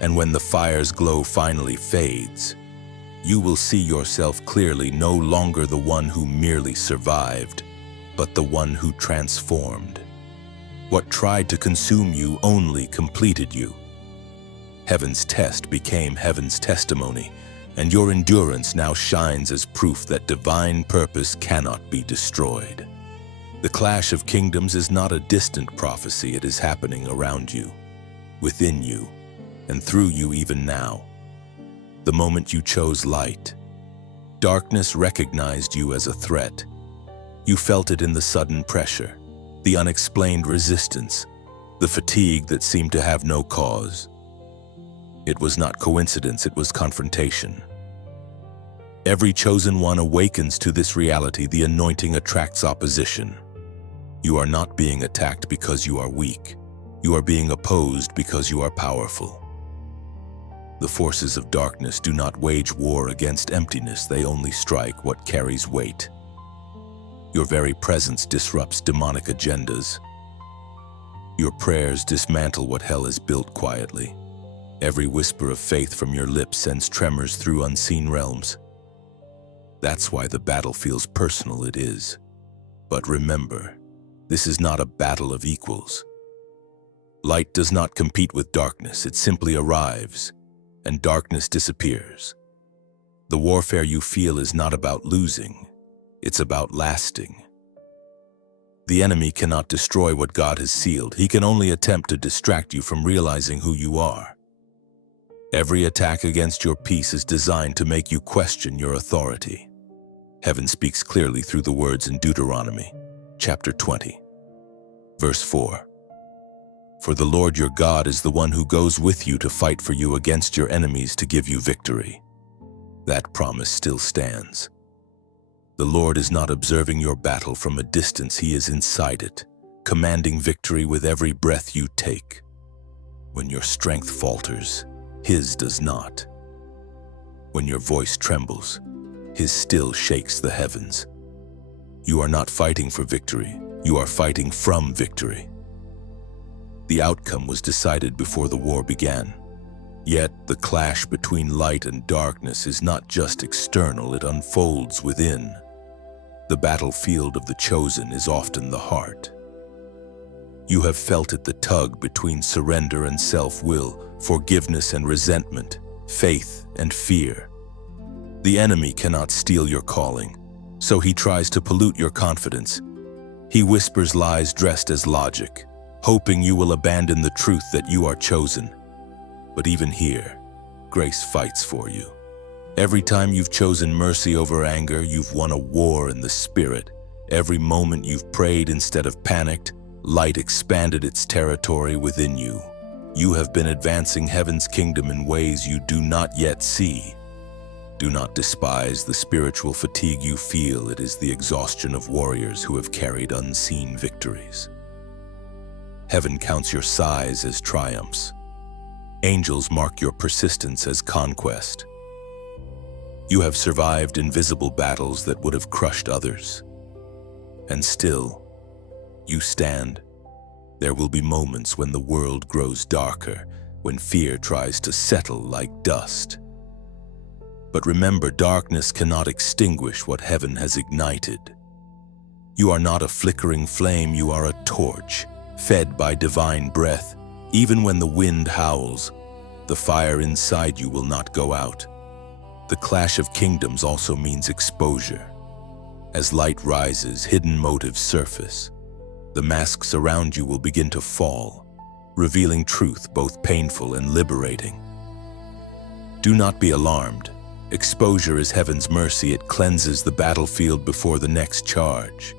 And when the fire's glow finally fades, you will see yourself clearly, no longer the one who merely survived, but the one who transformed. What tried to consume you only completed you. Heaven's test became heaven's testimony, and your endurance now shines as proof that divine purpose cannot be destroyed. The clash of kingdoms is not a distant prophecy, it is happening around you, within you, and through you even now. The moment you chose light, darkness recognized you as a threat. You felt it in the sudden pressure, the unexplained resistance, the fatigue that seemed to have no cause. It was not coincidence, it was confrontation. Every chosen one awakens to this reality. The anointing attracts opposition. You are not being attacked because you are weak. You are being opposed because you are powerful. The forces of darkness do not wage war against emptiness, they only strike what carries weight. Your very presence disrupts demonic agendas. Your prayers dismantle what hell has built quietly. Every whisper of faith from your lips sends tremors through unseen realms. That's why the battle feels personal, it is. But remember, this is not a battle of equals. Light does not compete with darkness, it simply arrives, and darkness disappears. The warfare you feel is not about losing, it's about lasting. The enemy cannot destroy what God has sealed. He can only attempt to distract you from realizing who you are. Every attack against your peace is designed to make you question your authority. Heaven speaks clearly through the words in Deuteronomy, chapter 20, verse 4. For the Lord your God is the one who goes with you to fight for you against your enemies to give you victory. That promise still stands. The Lord is not observing your battle from a distance, He is inside it, commanding victory with every breath you take. When your strength falters, His does not. When your voice trembles, His still shakes the heavens. You are not fighting for victory, you are fighting from victory. The outcome was decided before the war began. Yet the clash between light and darkness is not just external, it unfolds within. The battlefield of the chosen is often the heart. You have felt it, the tug between surrender and self-will, forgiveness and resentment, faith and fear. The enemy cannot steal your calling, so he tries to pollute your confidence. He whispers lies dressed as logic, hoping you will abandon the truth that you are chosen. But even here, grace fights for you. Every time you've chosen mercy over anger, you've won a war in the spirit. Every moment you've prayed instead of panicked, light expanded its territory within you. You have been advancing heaven's kingdom in ways you do not yet see. Do not despise the spiritual fatigue you feel. It is the exhaustion of warriors who have carried unseen victories. Heaven counts your sighs as triumphs. Angels mark your persistence as conquest. You have survived invisible battles that would have crushed others. And still, you stand. There will be moments when the world grows darker, when fear tries to settle like dust. But remember, darkness cannot extinguish what heaven has ignited. You are not a flickering flame, you are a torch, fed by divine breath. Even when the wind howls, the fire inside you will not go out. The clash of kingdoms also means exposure. As light rises, hidden motives surface. The masks around you will begin to fall, revealing truth both painful and liberating. Do not be alarmed. Exposure is heaven's mercy. It cleanses the battlefield before the next charge.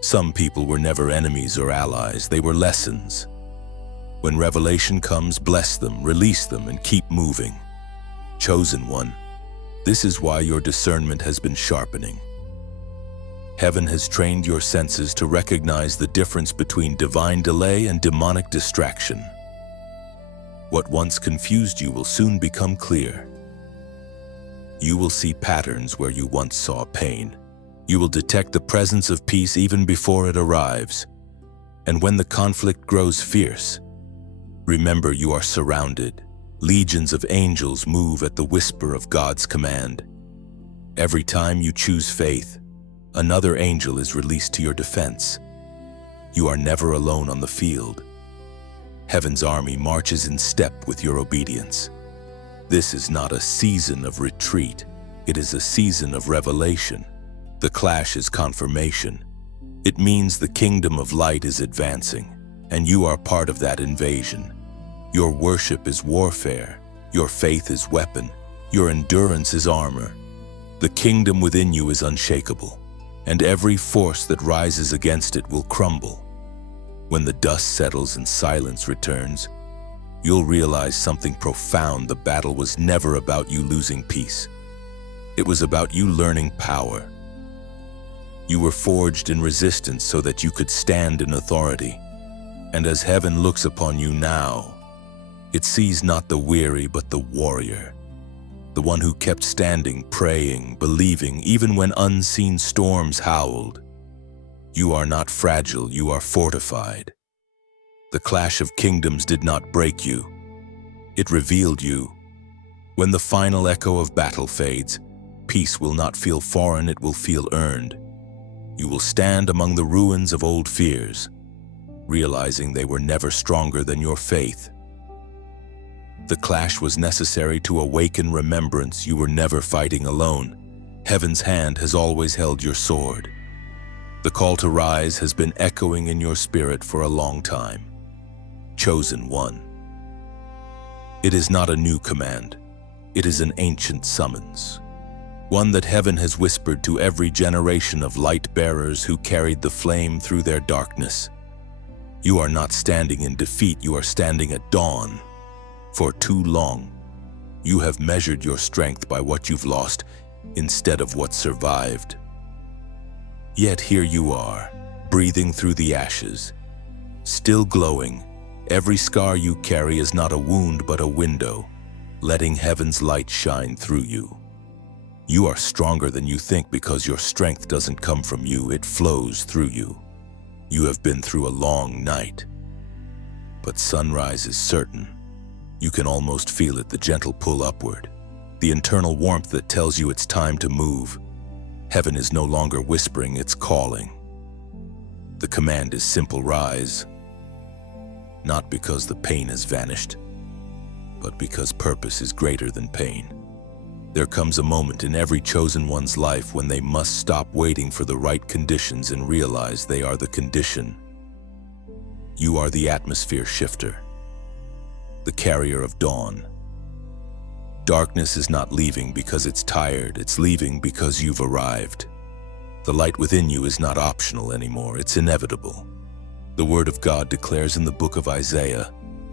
Some people were never enemies or allies, they were lessons. When revelation comes, bless them, release them, and keep moving. Chosen one, this is why your discernment has been sharpening. Heaven has trained your senses to recognize the difference between divine delay and demonic distraction. What once confused you will soon become clear. You will see patterns where you once saw pain. You will detect the presence of peace even before it arrives. And when the conflict grows fierce, remember you are surrounded. Legions of angels move at the whisper of God's command. Every time you choose faith, another angel is released to your defense. You are never alone on the field. Heaven's army marches in step with your obedience. This is not a season of retreat, it is a season of revelation. The clash is confirmation. It means the kingdom of light is advancing, and you are part of that invasion. Your worship is warfare, your faith is weapon, your endurance is armor. The kingdom within you is unshakable, and every force that rises against it will crumble. When the dust settles and silence returns, you'll realize something profound. The battle was never about you losing peace. It was about you learning power. You were forged in resistance so that you could stand in authority. And as heaven looks upon you now, it sees not the weary but the warrior, the one who kept standing, praying, believing, even when unseen storms howled. You are not fragile, you are fortified. The clash of kingdoms did not break you. It revealed you. When the final echo of battle fades, peace will not feel foreign, it will feel earned. You will stand among the ruins of old fears, realizing they were never stronger than your faith. The clash was necessary to awaken remembrance. You were never fighting alone. Heaven's hand has always held your sword. The call to rise has been echoing in your spirit for a long time. Chosen one. It is not a new command. It is an ancient summons. one that heaven has whispered to every generation of light bearers who carried the flame through their darkness. You are not standing in defeat, you are standing at dawn. For too long, you have measured your strength by what you've lost instead of what survived. Yet here you are, breathing through the ashes, still glowing. Every scar you carry is not a wound but a window, letting heaven's light shine through you. You are stronger than you think because your strength doesn't come from you, it flows through you. You have been through a long night, but sunrise is certain. You can almost feel it, the gentle pull upward, the internal warmth that tells you it's time to move. Heaven is no longer whispering, it's calling. The command is simple: rise. Not because the pain has vanished, but because purpose is greater than pain. There comes a moment in every chosen one's life when they must stop waiting for the right conditions and realize they are the condition. You are the atmosphere shifter, the carrier of dawn. Darkness is not leaving because it's tired, it's leaving because you've arrived. The light within you is not optional anymore, it's inevitable. The Word of God declares in the book of Isaiah,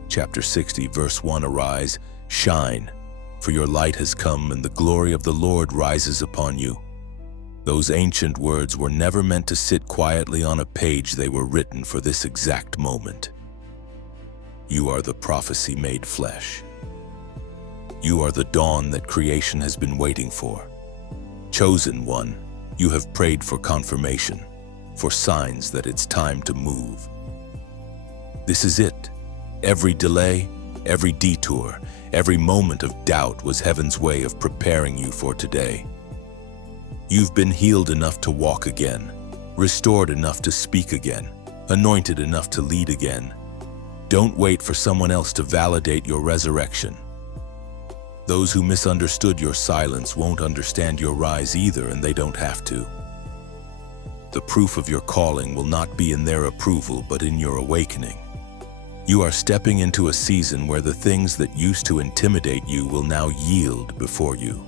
chapter 60, verse 1, "Arise, shine, for your light has come, and the glory of the Lord rises upon you." Those ancient words were never meant to sit quietly on a page, they were written for this exact moment. You are the prophecy made flesh. You are the dawn that creation has been waiting for. Chosen one, you have prayed for confirmation, for signs that it's time to move. This is it. Every delay, every detour, every moment of doubt was heaven's way of preparing you for today. You've been healed enough to walk again, restored enough to speak again, anointed enough to lead again. Don't wait for someone else to validate your resurrection. Those who misunderstood your silence won't understand your rise either, and they don't have to. The proof of your calling will not be in their approval, but in your awakening. You are stepping into a season where the things that used to intimidate you will now yield before you.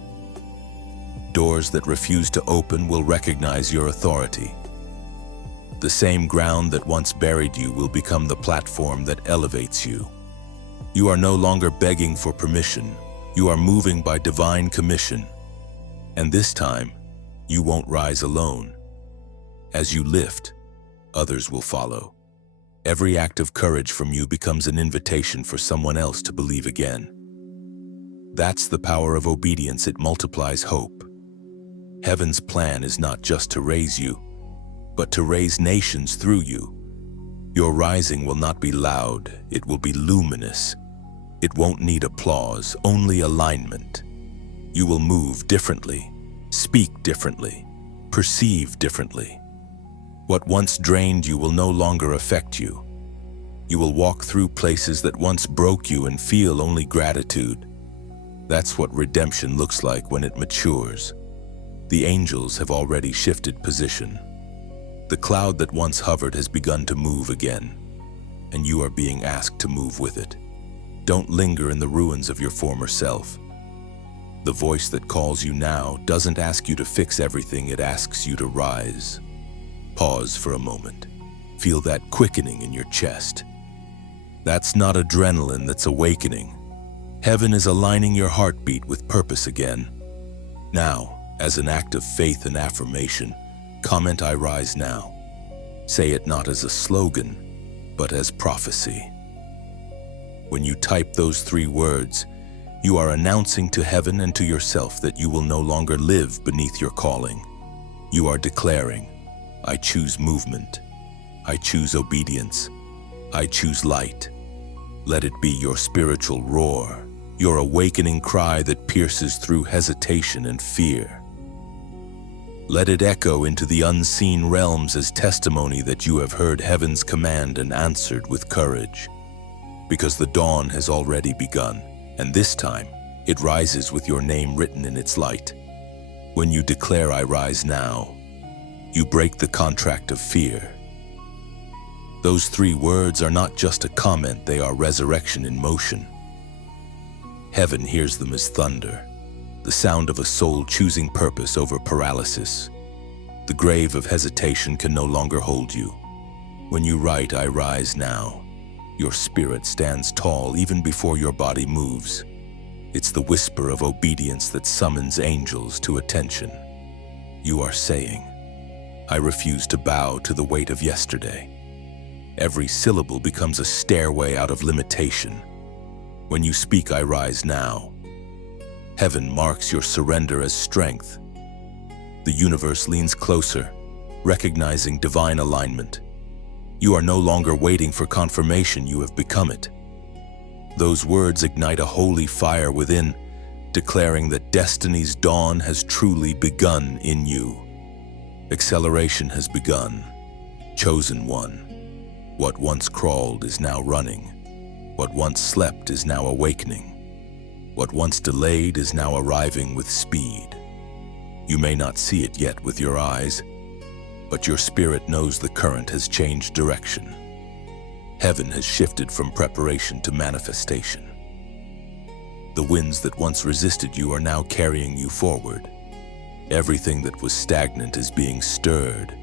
Doors that refuse to open will recognize your authority. The same ground that once buried you will become the platform that elevates you. You are no longer begging for permission. You are moving by divine commission. And this time, you won't rise alone. As you lift, others will follow. Every act of courage from you becomes an invitation for someone else to believe again. That's the power of obedience, it multiplies hope. Heaven's plan is not just to raise you, but to raise nations through you. Your rising will not be loud, it will be luminous. It won't need applause, only alignment. You will move differently, speak differently, perceive differently. What once drained you will no longer affect you. You will walk through places that once broke you and feel only gratitude. That's what redemption looks like when it matures. The angels have already shifted position. The cloud that once hovered has begun to move again, and you are being asked to move with it. Don't linger in the ruins of your former self. The voice that calls you now doesn't ask you to fix everything, it asks you to rise. Pause for a moment. Feel that quickening in your chest. That's not adrenaline, that's awakening. Heaven is aligning your heartbeat with purpose again. Now, as an act of faith and affirmation, comment "I rise now." Say it not as a slogan, but as prophecy. When you type those 3 words, you are announcing to heaven and to yourself that you will no longer live beneath your calling. You are declaring, "I choose movement. I choose obedience. I choose light." Let it be your spiritual roar, your awakening cry that pierces through hesitation and fear. Let it echo into the unseen realms as testimony that you have heard heaven's command and answered with courage. Because the dawn has already begun, and this time, it rises with your name written in its light. When you declare "I rise now," you break the contract of fear. Those 3 words are not just a comment, they are resurrection in motion. Heaven hears them as thunder, the sound of a soul choosing purpose over paralysis. The grave of hesitation can no longer hold you. When you write, "I rise now," your spirit stands tall even before your body moves. It's the whisper of obedience that summons angels to attention. You are saying, "I refuse to bow to the weight of yesterday." Every syllable becomes a stairway out of limitation. When you speak, "I rise now," heaven marks your surrender as strength. The universe leans closer, recognizing divine alignment. You are no longer waiting for confirmation, you have become it. Those words ignite a holy fire within, declaring that destiny's dawn has truly begun in you. Acceleration has begun. Chosen one. What once crawled is now running. What once slept is now awakening. What once delayed is now arriving with speed. You may not see it yet with your eyes, but your spirit knows the current has changed direction. Heaven has shifted from preparation to manifestation. The winds that once resisted you are now carrying you forward. Everything that was stagnant is being stirred.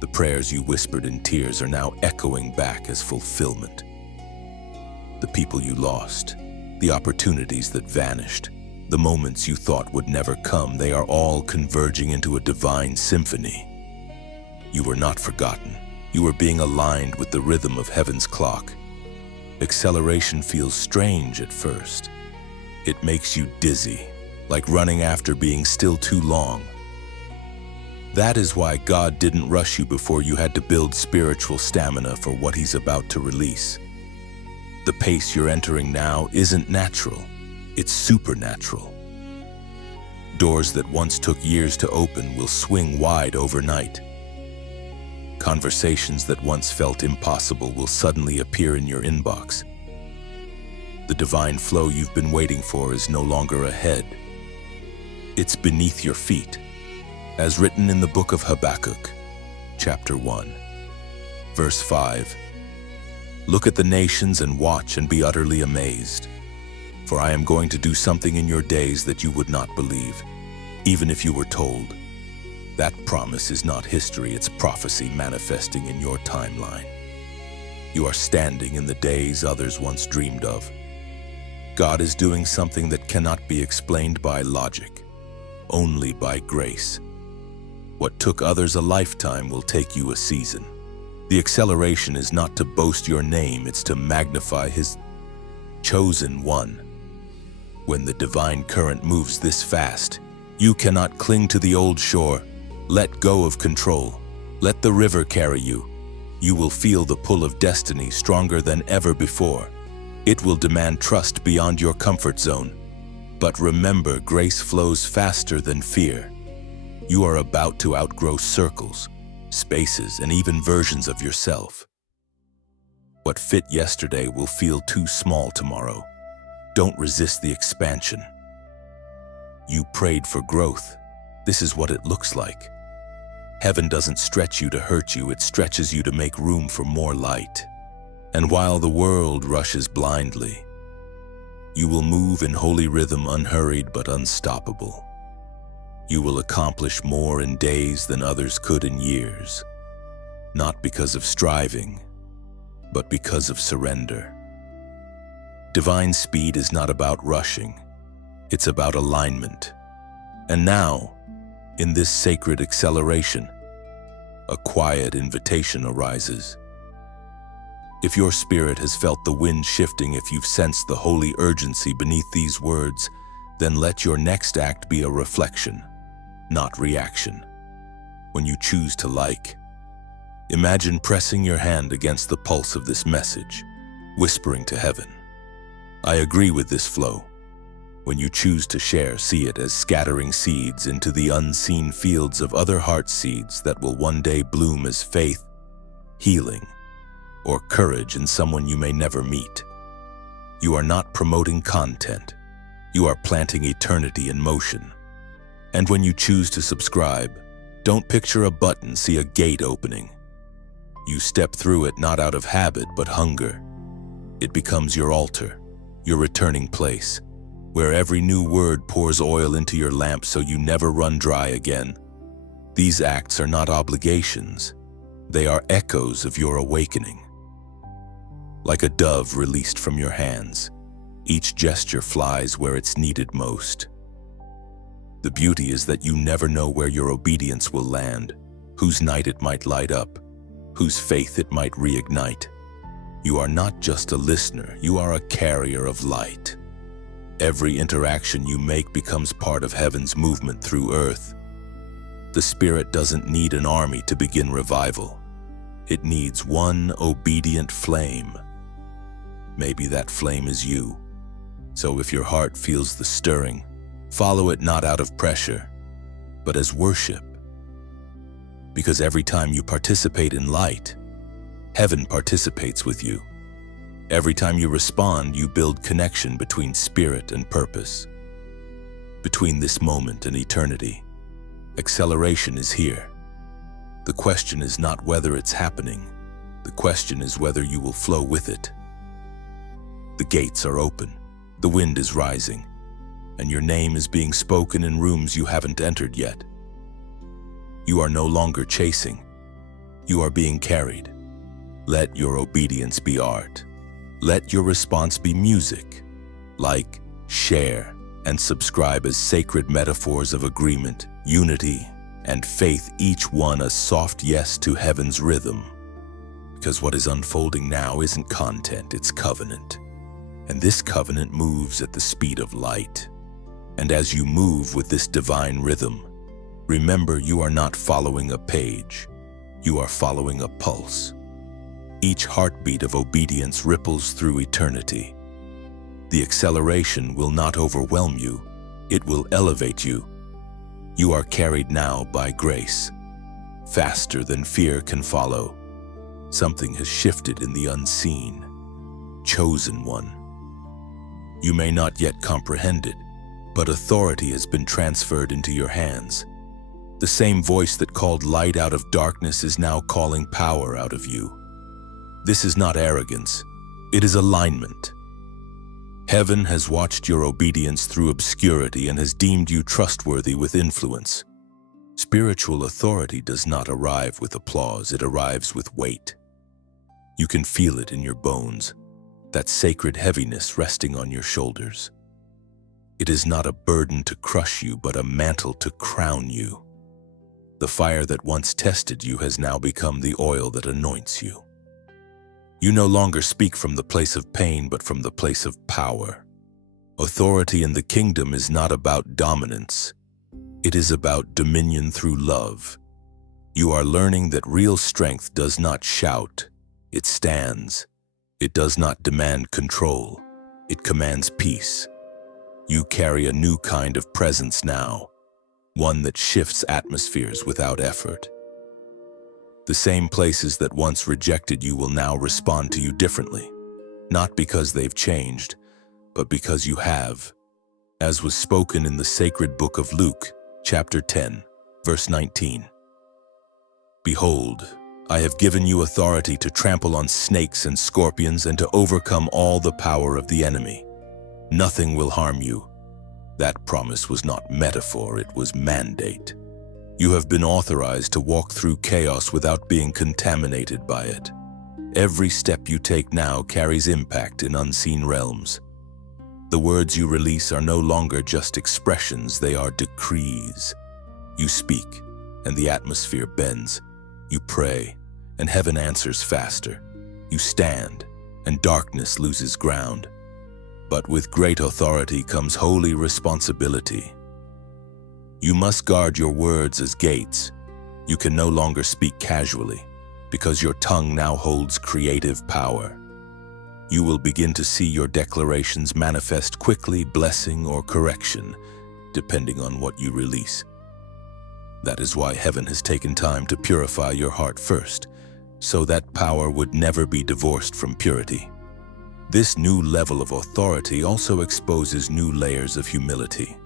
The prayers you whispered in tears are now echoing back as fulfillment. The people you lost, the opportunities that vanished, the moments you thought would never come, they are all converging into a divine symphony. You were not forgotten. You are being aligned with the rhythm of heaven's clock. Acceleration feels strange at first. It makes you dizzy, like running after being still too long. That is why God didn't rush you before you had to build spiritual stamina for what He's about to release. The pace you're entering now isn't natural, it's supernatural. Doors that once took years to open will swing wide overnight. Conversations that once felt impossible will suddenly appear in your inbox. The divine flow you've been waiting for is no longer ahead. It's beneath your feet, as written in the book of Habakkuk, chapter 1, verse 5. Look at the nations and watch and be utterly amazed, for I am going to do something in your days that you would not believe, even if you were told. That promise is not history, it's prophecy manifesting in your timeline. You are standing in the days others once dreamed of. God is doing something that cannot be explained by logic, only by grace. What took others a lifetime will take you a season. The acceleration is not to boast your name, it's to magnify His chosen one. When the divine current moves this fast, you cannot cling to the old shore. Let go of control. Let the river carry you. You will feel the pull of destiny stronger than ever before. It will demand trust beyond your comfort zone. But remember, grace flows faster than fear. You are about to outgrow circles, spaces, and even versions of yourself. What fit yesterday will feel too small tomorrow. Don't resist the expansion. You prayed for growth. This is what it looks like. Heaven doesn't stretch you to hurt you, it stretches you to make room for more light. And while the world rushes blindly, you will move in holy rhythm, unhurried but unstoppable. You will accomplish more in days than others could in years, not because of striving, but because of surrender. Divine speed is not about rushing, it's about alignment. And now, in this sacred acceleration, a quiet invitation arises. If your spirit has felt the wind shifting, if you've sensed the holy urgency beneath these words, then let your next act be a reflection, not reaction. When you choose to like, imagine pressing your hand against the pulse of this message, whispering to heaven, "I agree with this flow." When you choose to share, see it as scattering seeds into the unseen fields of other heart seeds that will one day bloom as faith, healing, or courage in someone you may never meet. You are not promoting content. You are planting eternity in motion. And when you choose to subscribe, don't picture a button, see a gate opening. You step through it not out of habit but hunger. It becomes your altar, your returning place. where every new word pours oil into your lamp so you never run dry again. These acts are not obligations. They are echoes of your awakening. Like a dove released from your hands, each gesture flies where it's needed most. The beauty is that you never know where your obedience will land, whose night it might light up, whose faith it might reignite. You are not just a listener, you are a carrier of light. Every interaction you make becomes part of heaven's movement through earth. The Spirit doesn't need an army to begin revival. It needs one obedient flame. Maybe that flame is you. So if your heart feels the stirring, follow it not out of pressure, but as worship. Because every time you participate in light, heaven participates with you. Every time you respond, you build connection between spirit and purpose. Between this moment and eternity, acceleration is here. The question is not whether it's happening. The question is whether you will flow with it. The gates are open, the wind is rising, and your name is being spoken in rooms you haven't entered yet. You are no longer chasing. You are being carried. Let your obedience be art. Let your response be music. Like, share, and subscribe as sacred metaphors of agreement, unity, and faith, each one a soft yes to heaven's rhythm. Because what is unfolding now isn't content, it's covenant. And this covenant moves at the speed of light. And as you move with this divine rhythm, remember you are not following a page, you are following a pulse. Each heartbeat of obedience ripples through eternity. The acceleration will not overwhelm you, it will elevate you. You are carried now by grace. Faster than fear can follow. Something has shifted in the unseen. Chosen one. You may not yet comprehend it, but authority has been transferred into your hands. The same voice that called light out of darkness is now calling power out of you. This is not arrogance, it is alignment. Heaven has watched your obedience through obscurity and has deemed you trustworthy with influence. Spiritual authority does not arrive with applause, it arrives with weight. You can feel it in your bones, that sacred heaviness resting on your shoulders. It is not a burden to crush you, but a mantle to crown you. The fire that once tested you has now become the oil that anoints you. You no longer speak from the place of pain, but from the place of power. Authority in the kingdom is not about dominance. It is about dominion through love. You are learning that real strength does not shout, it stands. It does not demand control, it commands peace. You carry a new kind of presence now, one that shifts atmospheres without effort. The same places that once rejected you will now respond to you differently, not because they've changed, but because you have, as was spoken in the sacred book of Luke, chapter 10, verse 19. Behold, I have given you authority to trample on snakes and scorpions and to overcome all the power of the enemy. Nothing will harm you. That promise was not metaphor, it was mandate. You have been authorized to walk through chaos without being contaminated by it. Every step you take now carries impact in unseen realms. The words you release are no longer just expressions, they are decrees. You speak, and the atmosphere bends. You pray, and heaven answers faster. You stand, and darkness loses ground. But with great authority comes holy responsibility. You must guard your words as gates. You can no longer speak casually, because your tongue now holds creative power. You will begin to see your declarations manifest quickly, blessing or correction, depending on what you release. That is why heaven has taken time to purify your heart first, so that power would never be divorced from purity. This new level of authority also exposes new layers of humility.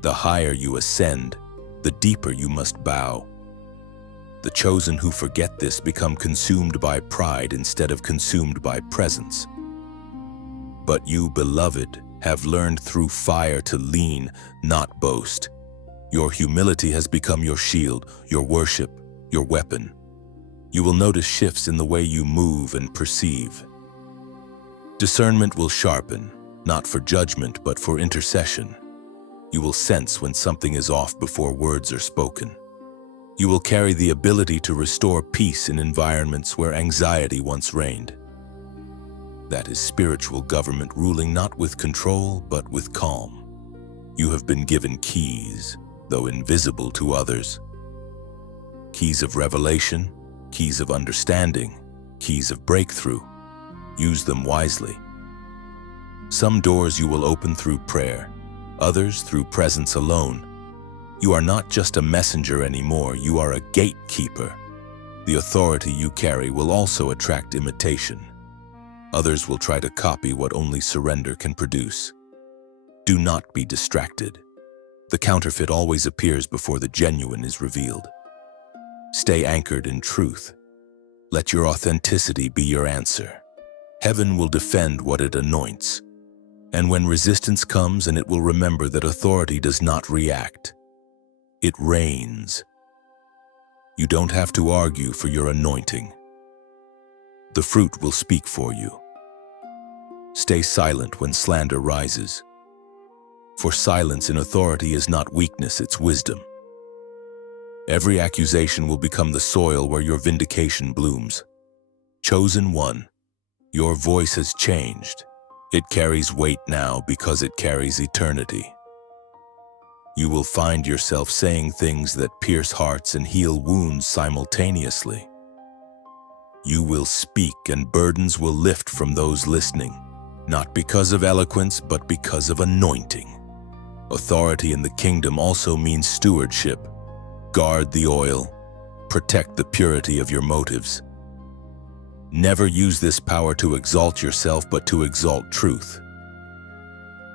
The higher you ascend, the deeper you must bow. The chosen who forget this become consumed by pride instead of consumed by presence. But you, beloved, have learned through fire to lean, not boast. Your humility has become your shield, your worship, your weapon. You will notice shifts in the way you move and perceive. Discernment will sharpen, not for judgment but for intercession. You will sense when something is off before words are spoken. You will carry the ability to restore peace in environments where anxiety once reigned. That is spiritual government ruling not with control but with calm. You have been given keys, though invisible to others. Keys of revelation, keys of understanding, keys of breakthrough. Use them wisely. Some doors you will open through prayer, others through presence alone. You are not just a messenger anymore, you are a gatekeeper. The authority you carry will also attract imitation. Others will try to copy what only surrender can produce. Do not be distracted. The counterfeit always appears before the genuine is revealed. Stay anchored in truth. Let your authenticity be your answer. Heaven will defend what it anoints. And when resistance comes, and it will remember that authority does not react. It reigns. You don't have to argue for your anointing. The fruit will speak for you. Stay silent when slander rises. For silence in authority is not weakness, it's wisdom. Every accusation will become the soil where your vindication blooms. Chosen one, your voice has changed. It carries weight now because it carries eternity. You will find yourself saying things that pierce hearts and heal wounds simultaneously. You will speak and burdens will lift from those listening, not because of eloquence, but because of anointing. Authority in the kingdom also means stewardship. Guard the oil. Protect the purity of your motives. Never use this power to exalt yourself, but to exalt truth.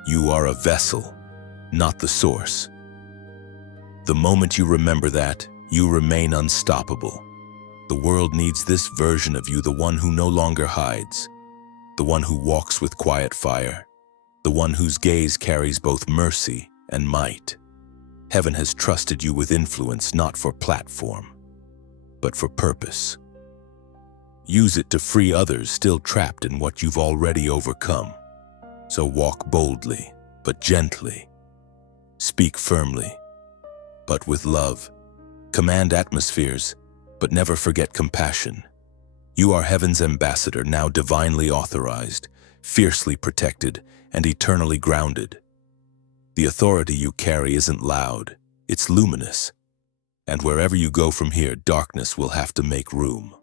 You are a vessel, not the source. The moment you remember that, you remain unstoppable. The world needs this version of you, the one who no longer hides, the one who walks with quiet fire, the one whose gaze carries both mercy and might. Heaven has trusted you with influence not for platform, but for purpose. Use it to free others still trapped in what you've already overcome. So walk boldly, but gently. Speak firmly, but with love. Command atmospheres, but never forget compassion. You are heaven's ambassador, now divinely authorized, fiercely protected, and eternally grounded. The authority you carry isn't loud, it's luminous. And wherever you go from here, darkness will have to make room.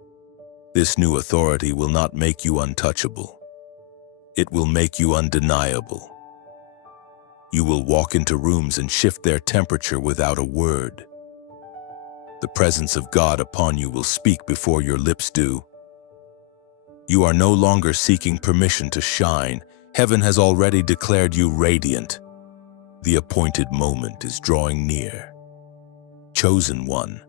This new authority will not make you untouchable. It will make you undeniable. You will walk into rooms and shift their temperature without a word. The presence of God upon you will speak before your lips do. You are no longer seeking permission to shine. Heaven has already declared you radiant. The appointed moment is drawing near. Chosen one.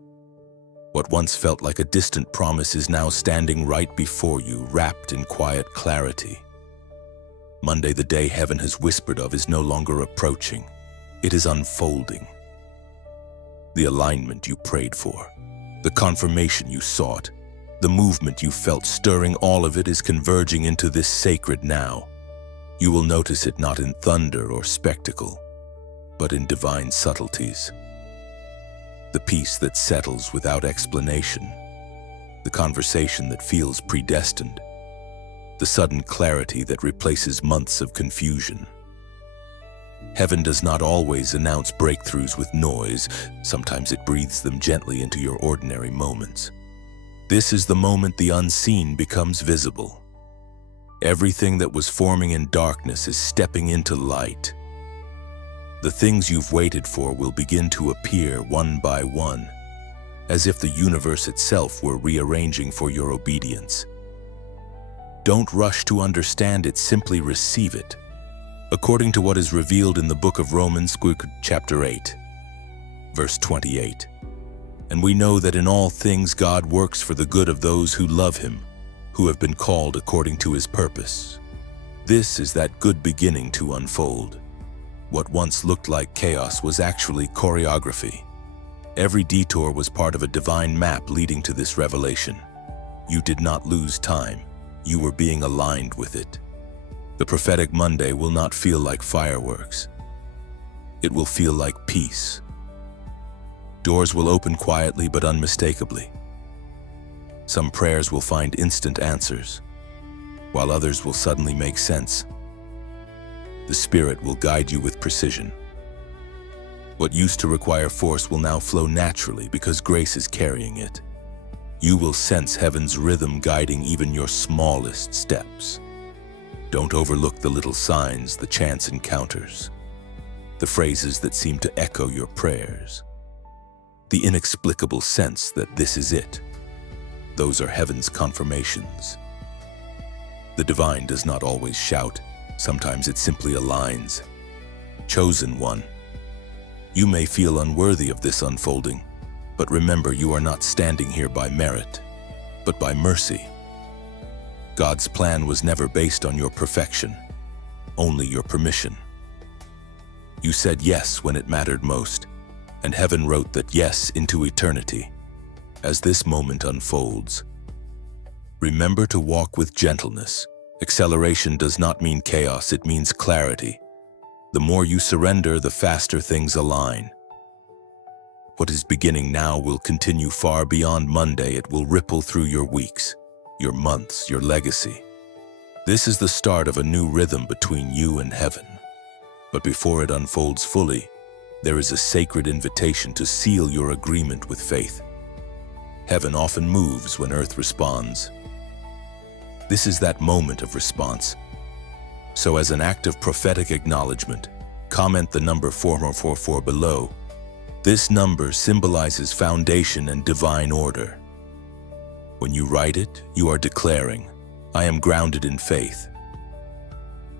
What once felt like a distant promise is now standing right before you, wrapped in quiet clarity. Monday, the day heaven has whispered of, is no longer approaching. It is unfolding. The alignment you prayed for, the confirmation you sought, the movement you felt stirring, all of it is converging into this sacred now. You will notice it not in thunder or spectacle, but in divine subtleties. The peace that settles without explanation, the conversation that feels predestined, the sudden clarity that replaces months of confusion. Heaven does not always announce breakthroughs with noise. Sometimes it breathes them gently into your ordinary moments. This is the moment the unseen becomes visible. Everything that was forming in darkness is stepping into light. The things you've waited for will begin to appear one by one, as if the universe itself were rearranging for your obedience. Don't rush to understand it, simply receive it. According to what is revealed in the book of Romans, chapter 8, verse 28. And we know that in all things God works for the good of those who love him, who have been called according to his purpose. This is that good beginning to unfold. What once looked like chaos was actually choreography. Every detour was part of a divine map leading to this revelation. You did not lose time. You were being aligned with it. The prophetic Monday will not feel like fireworks. It will feel like peace. Doors will open quietly but unmistakably. Some prayers will find instant answers, while others will suddenly make sense. The Spirit will guide you with precision. What used to require force will now flow naturally because grace is carrying it. You will sense heaven's rhythm guiding even your smallest steps. Don't overlook the little signs, the chance encounters, the phrases that seem to echo your prayers, the inexplicable sense that this is it. Those are heaven's confirmations. The divine does not always shout. Sometimes it simply aligns. Chosen one, you may feel unworthy of this unfolding, but remember, you are not standing here by merit, but by mercy. God's plan was never based on your perfection, only your permission. You said yes when it mattered most, and heaven wrote that yes into eternity. As this moment unfolds, remember to walk with gentleness. Acceleration does not mean chaos, it means clarity. The more you surrender, the faster things align. What is beginning now will continue far beyond Monday. It will ripple through your weeks, your months, your legacy. This is the start of a new rhythm between you and heaven. But before it unfolds fully, there is a sacred invitation to seal your agreement with faith. Heaven often moves when earth responds. This is that moment of response. So as an act of prophetic acknowledgement, comment the number 4444 below. This number symbolizes foundation and divine order. When you write it, you are declaring, I am grounded in faith.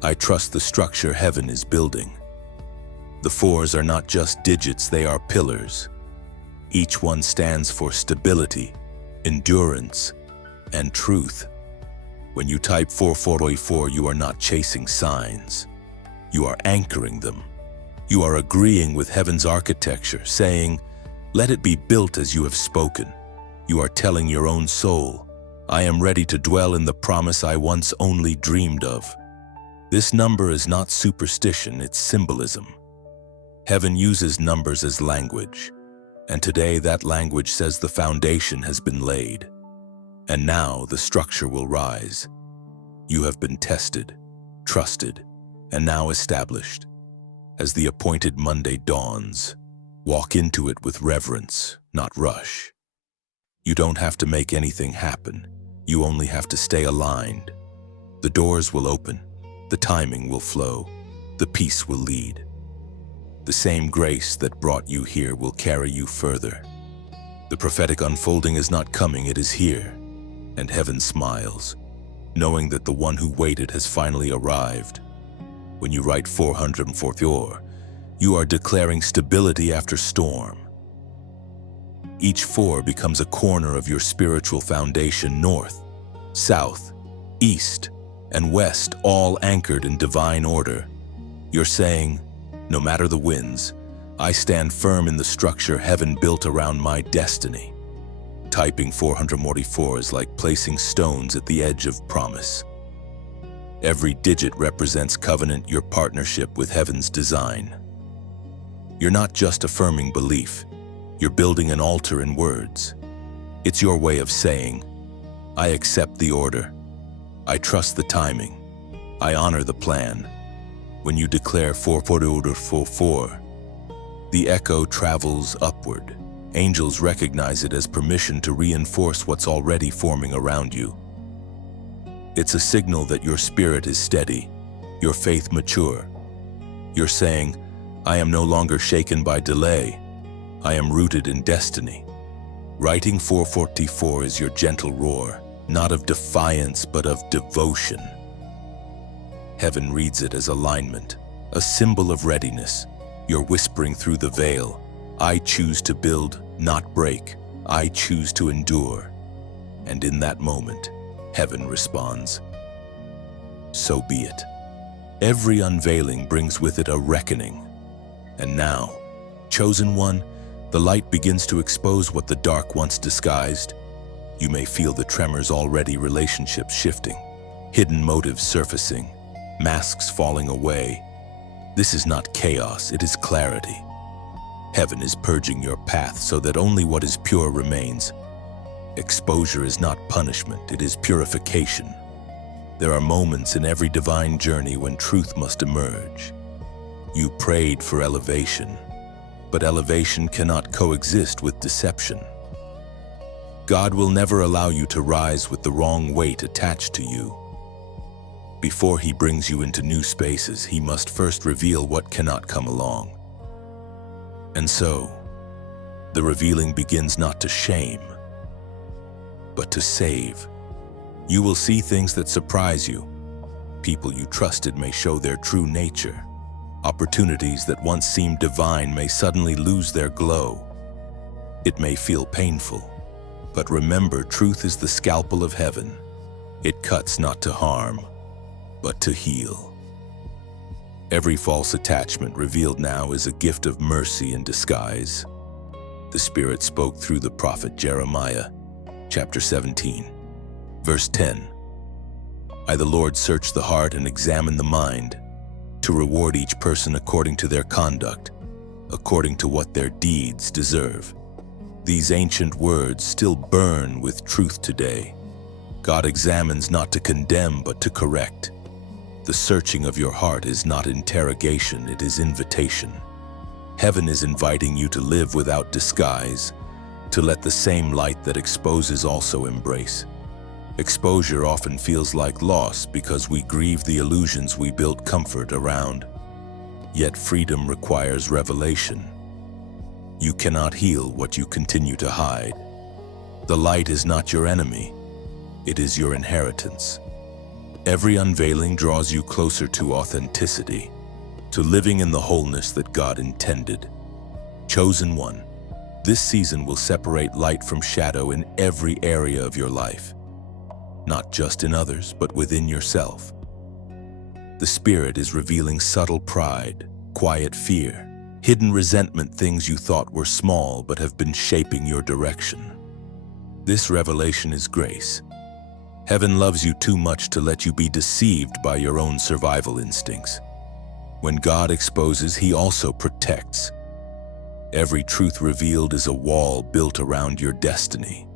I trust the structure heaven is building. The fours are not just digits, they are pillars. Each one stands for stability, endurance, and truth. When you type 4444, you are not chasing signs. You are anchoring them. You are agreeing with heaven's architecture, saying, let it be built as you have spoken. You are telling your own soul, I am ready to dwell in the promise I once only dreamed of. This number is not superstition, it's symbolism. Heaven uses numbers as language, and today that language says the foundation has been laid. And now the structure will rise. You have been tested, trusted, and now established. As the appointed Monday dawns, walk into it with reverence, not rush. You don't have to make anything happen. You only have to stay aligned. The doors will open, the timing will flow, the peace will lead. The same grace that brought you here will carry you further. The prophetic unfolding is not coming, it is here. And heaven smiles, knowing that the one who waited has finally arrived. When you write 444, you are declaring stability after storm. Each 4 becomes a corner of your spiritual foundation, north, south, east, and west, all anchored in divine order. You're saying, no matter the winds, I stand firm in the structure heaven built around my destiny. Typing 444 is like placing stones at the edge of promise. Every digit represents covenant, your partnership with heaven's design. You're not just affirming belief, you're building an altar in words. It's your way of saying, I accept the order, I trust the timing, I honor the plan. When you declare 444, the echo travels upward. Angels recognize it as permission to reinforce what's already forming around you. It's a signal that your spirit is steady, your faith mature. You're saying, I am no longer shaken by delay. I am rooted in destiny. Writing 444 is your gentle roar, not of defiance but of devotion. Heaven reads it as alignment, a symbol of readiness. You're whispering through the veil, I choose to build, not break. I choose to endure. And in that moment, heaven responds. So be it. Every unveiling brings with it a reckoning. And now, chosen one, the light begins to expose what the dark once disguised. You may feel the tremors already, relationships shifting, hidden motives surfacing, masks falling away. This is not chaos, it is clarity. Heaven is purging your path so that only what is pure remains. Exposure is not punishment, it is purification. There are moments in every divine journey when truth must emerge. You prayed for elevation, but elevation cannot coexist with deception. God will never allow you to rise with the wrong weight attached to you. Before He brings you into new spaces, He must first reveal what cannot come along. And so, the revealing begins not to shame, but to save. You will see things that surprise you. People you trusted may show their true nature. Opportunities that once seemed divine may suddenly lose their glow. It may feel painful, but remember, truth is the scalpel of heaven. It cuts not to harm, but to heal. Every false attachment revealed now is a gift of mercy in disguise. The Spirit spoke through the prophet Jeremiah, chapter 17, verse 10. I, the Lord, search the heart and examine the mind, to reward each person according to their conduct, according to what their deeds deserve. These ancient words still burn with truth today. God examines not to condemn, but to correct. The searching of your heart is not interrogation, it is invitation. Heaven is inviting you to live without disguise, to let the same light that exposes also embrace. Exposure often feels like loss because we grieve the illusions we built comfort around. Yet freedom requires revelation. You cannot heal what you continue to hide. The light is not your enemy, it is your inheritance. Every unveiling draws you closer to authenticity, to living in the wholeness that God intended. Chosen one, this season will separate light from shadow in every area of your life, not just in others, but within yourself. The Spirit is revealing subtle pride, quiet fear, hidden resentment, things you thought were small but have been shaping your direction. This revelation is grace. Heaven loves you too much to let you be deceived by your own survival instincts. When God exposes, He also protects. Every truth revealed is a wall built around your destiny.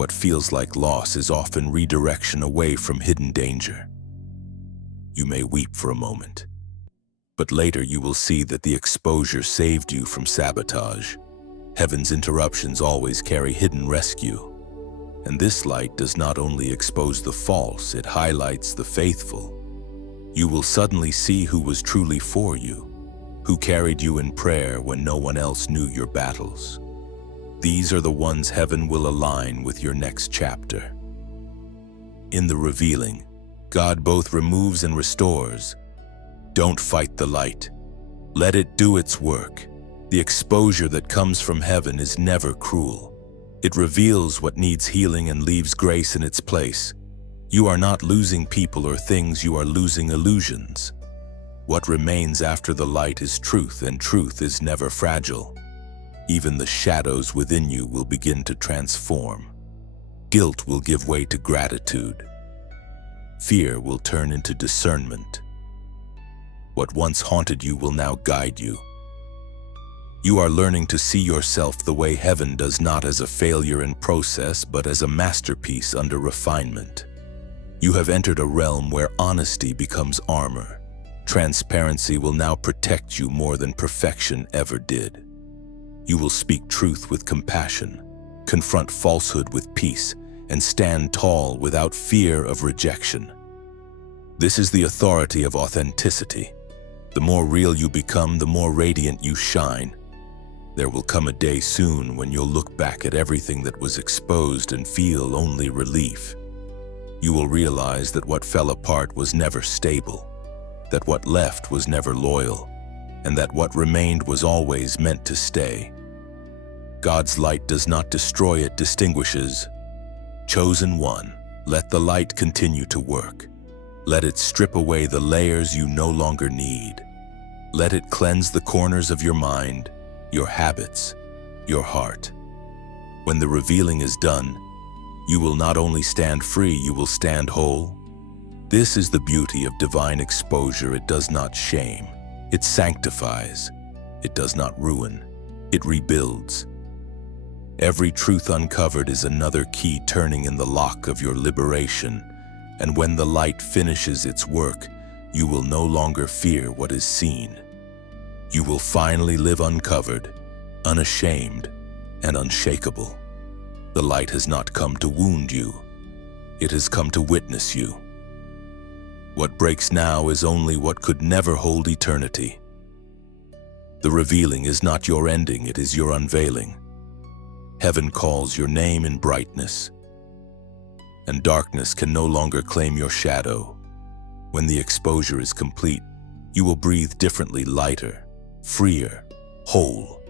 What feels like loss is often redirection away from hidden danger. You may weep for a moment, but later you will see that the exposure saved you from sabotage. Heaven's interruptions always carry hidden rescue. And this light does not only expose the false, it highlights the faithful. You will suddenly see who was truly for you, who carried you in prayer when no one else knew your battles. These are the ones heaven will align with your next chapter. In the revealing, God both removes and restores. Don't fight the light. Let it do its work. The exposure that comes from heaven is never cruel. It reveals what needs healing and leaves grace in its place. You are not losing people or things, you are losing illusions. What remains after the light is truth, and truth is never fragile. Even the shadows within you will begin to transform. Guilt will give way to gratitude. Fear will turn into discernment. What once haunted you will now guide you. You are learning to see yourself the way heaven does, not as a failure in process, but as a masterpiece under refinement. You have entered a realm where honesty becomes armor. Transparency will now protect you more than perfection ever did. You will speak truth with compassion, confront falsehood with peace, and stand tall without fear of rejection. This is the authority of authenticity. The more real you become, the more radiant you shine. There will come a day soon when you'll look back at everything that was exposed and feel only relief. You will realize that what fell apart was never stable, that what left was never loyal, and that what remained was always meant to stay. God's light does not destroy, it distinguishes. Chosen one, let the light continue to work. Let it strip away the layers you no longer need. Let it cleanse the corners of your mind, your habits, your heart. When the revealing is done, you will not only stand free, you will stand whole. This is the beauty of divine exposure. It does not shame. It sanctifies. It does not ruin. It rebuilds. Every truth uncovered is another key turning in the lock of your liberation. And when the light finishes its work, you will no longer fear what is seen. You will finally live uncovered, unashamed, and unshakable. The light has not come to wound you. It has come to witness you. What breaks now is only what could never hold eternity. The revealing is not your ending, it is your unveiling. Heaven calls your name in brightness, and darkness can no longer claim your shadow. When the exposure is complete, you will breathe differently, lighter, freer, whole.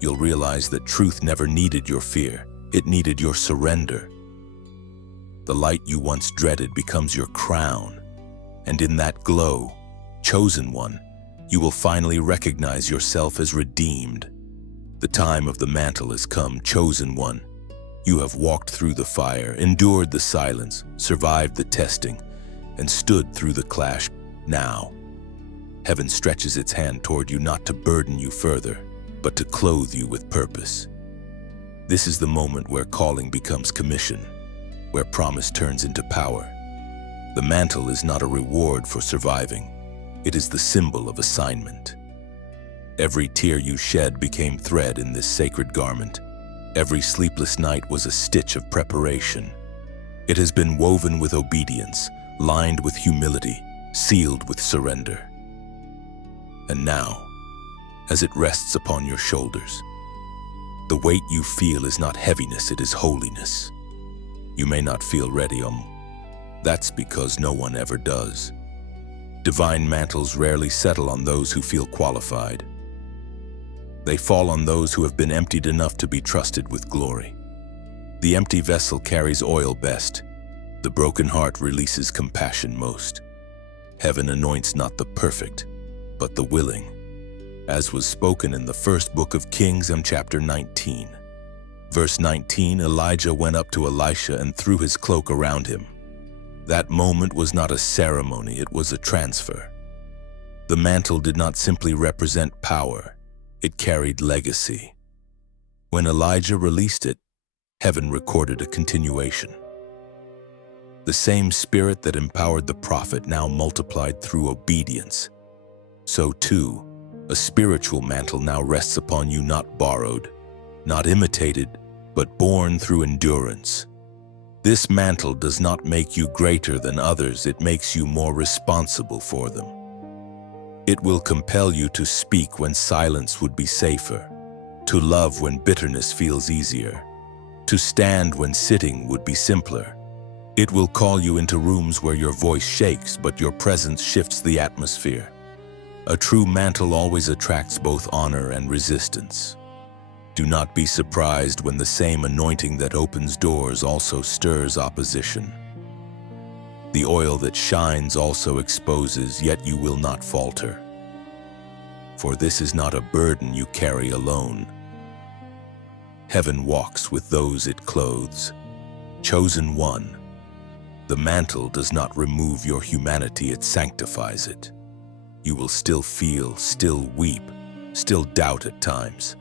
You'll realize that truth never needed your fear, it needed your surrender. The light you once dreaded becomes your crown, and in that glow, chosen one, you will finally recognize yourself as redeemed. The time of the mantle has come, chosen one. You have walked through the fire, endured the silence, survived the testing, and stood through the clash. Now, heaven stretches its hand toward you not to burden you further, but to clothe you with purpose. This is the moment where calling becomes commission, where promise turns into power. The mantle is not a reward for surviving. It is the symbol of assignment. Every tear you shed became thread in this sacred garment. Every sleepless night was a stitch of preparation. It has been woven with obedience, lined with humility, sealed with surrender. And now, as it rests upon your shoulders, the weight you feel is not heaviness, it is holiness. You may not feel ready, that's because no one ever does. Divine mantles rarely settle on those who feel qualified. They fall on those who have been emptied enough to be trusted with glory. The empty vessel carries oil best. The broken heart releases compassion most. Heaven anoints not the perfect, but the willing, as was spoken in the first book of Kings, chapter 19. Verse 19, Elijah went up to Elisha and threw his cloak around him. That moment was not a ceremony, it was a transfer. The mantle did not simply represent power, it carried legacy. When Elijah released it, heaven recorded a continuation. The same spirit that empowered the prophet now multiplied through obedience. So too, a spiritual mantle now rests upon you, not borrowed, not imitated, but born through endurance. This mantle does not make you greater than others, it makes you more responsible for them. It will compel you to speak when silence would be safer, to love when bitterness feels easier, to stand when sitting would be simpler. It will call you into rooms where your voice shakes, but your presence shifts the atmosphere. A true mantle always attracts both honor and resistance. Do not be surprised when the same anointing that opens doors also stirs opposition. The oil that shines also exposes, yet you will not falter. For this is not a burden you carry alone. Heaven walks with those it clothes. Chosen one. The mantle does not remove your humanity, it sanctifies it. You will still feel, still weep, still doubt at times.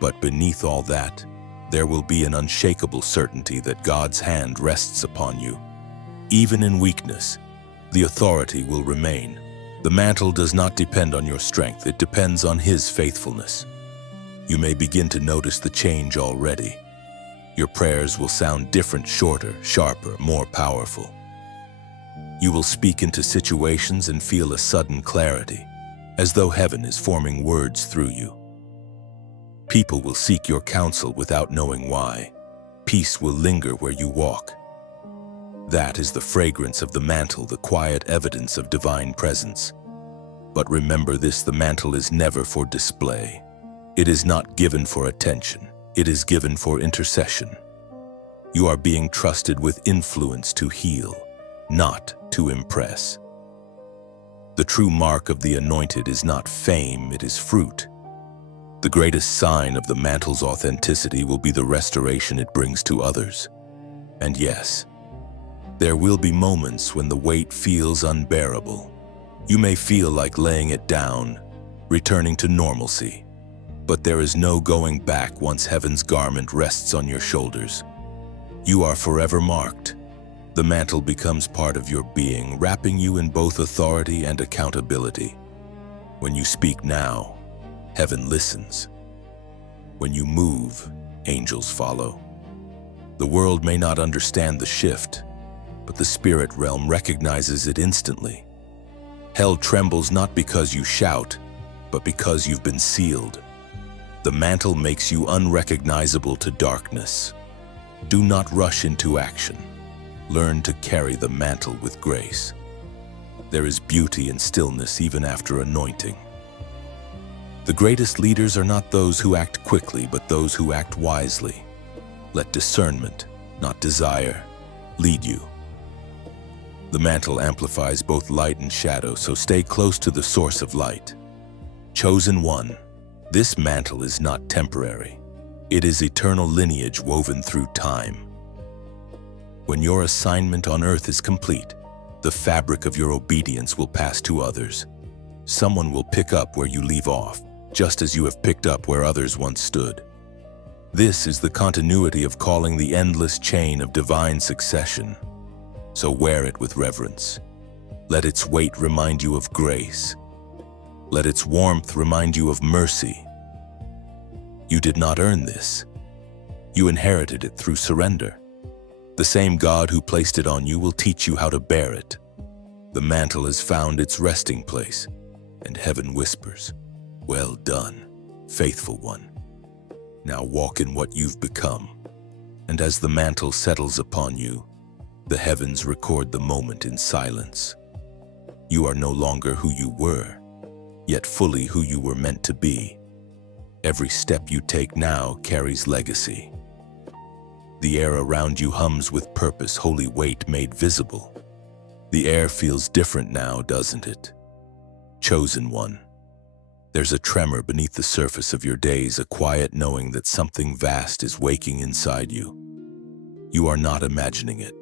But beneath all that, there will be an unshakable certainty that God's hand rests upon you. Even in weakness, the authority will remain. The mantle does not depend on your strength, it depends on His faithfulness. You may begin to notice the change already. Your prayers will sound different, shorter, sharper, more powerful. You will speak into situations and feel a sudden clarity, as though heaven is forming words through you. People will seek your counsel without knowing why. Peace will linger where you walk. That is the fragrance of the mantle, the quiet evidence of divine presence. But remember this, the mantle is never for display. It is not given for attention. It is given for intercession. You are being trusted with influence to heal, not to impress. The true mark of the anointed is not fame, it is fruit. The greatest sign of the mantle's authenticity will be the restoration it brings to others. And yes, there will be moments when the weight feels unbearable. You may feel like laying it down, returning to normalcy. But there is no going back once heaven's garment rests on your shoulders. You are forever marked. The mantle becomes part of your being, wrapping you in both authority and accountability. When you speak now, heaven listens. When you move, angels follow. The world may not understand the shift, but the spirit realm recognizes it instantly. Hell trembles not because you shout, but because you've been sealed. The mantle makes you unrecognizable to darkness. Do not rush into action. Learn to carry the mantle with grace. There is beauty in stillness even after anointing. The greatest leaders are not those who act quickly, but those who act wisely. Let discernment, not desire, lead you. The mantle amplifies both light and shadow, so stay close to the source of light. Chosen one, this mantle is not temporary. It is eternal lineage woven through time. When your assignment on earth is complete, the fabric of your obedience will pass to others. Someone will pick up where you leave off, just as you have picked up where others once stood. This is the continuity of calling the endless chain of divine succession. So wear it with reverence. Let its weight remind you of grace. Let its warmth remind you of mercy. You did not earn this. You inherited it through surrender. The same God who placed it on you will teach you how to bear it. The mantle has found its resting place, and heaven whispers, "Well done, faithful one." Now walk in what you've become. And as the mantle settles upon you, the heavens record the moment in silence. You are no longer who you were, yet fully who you were meant to be. Every step you take now carries legacy. The air around you hums with purpose, holy weight made visible. The air feels different now, doesn't it? Chosen one. There's a tremor beneath the surface of your days, a quiet knowing that something vast is waking inside you. You are not imagining it.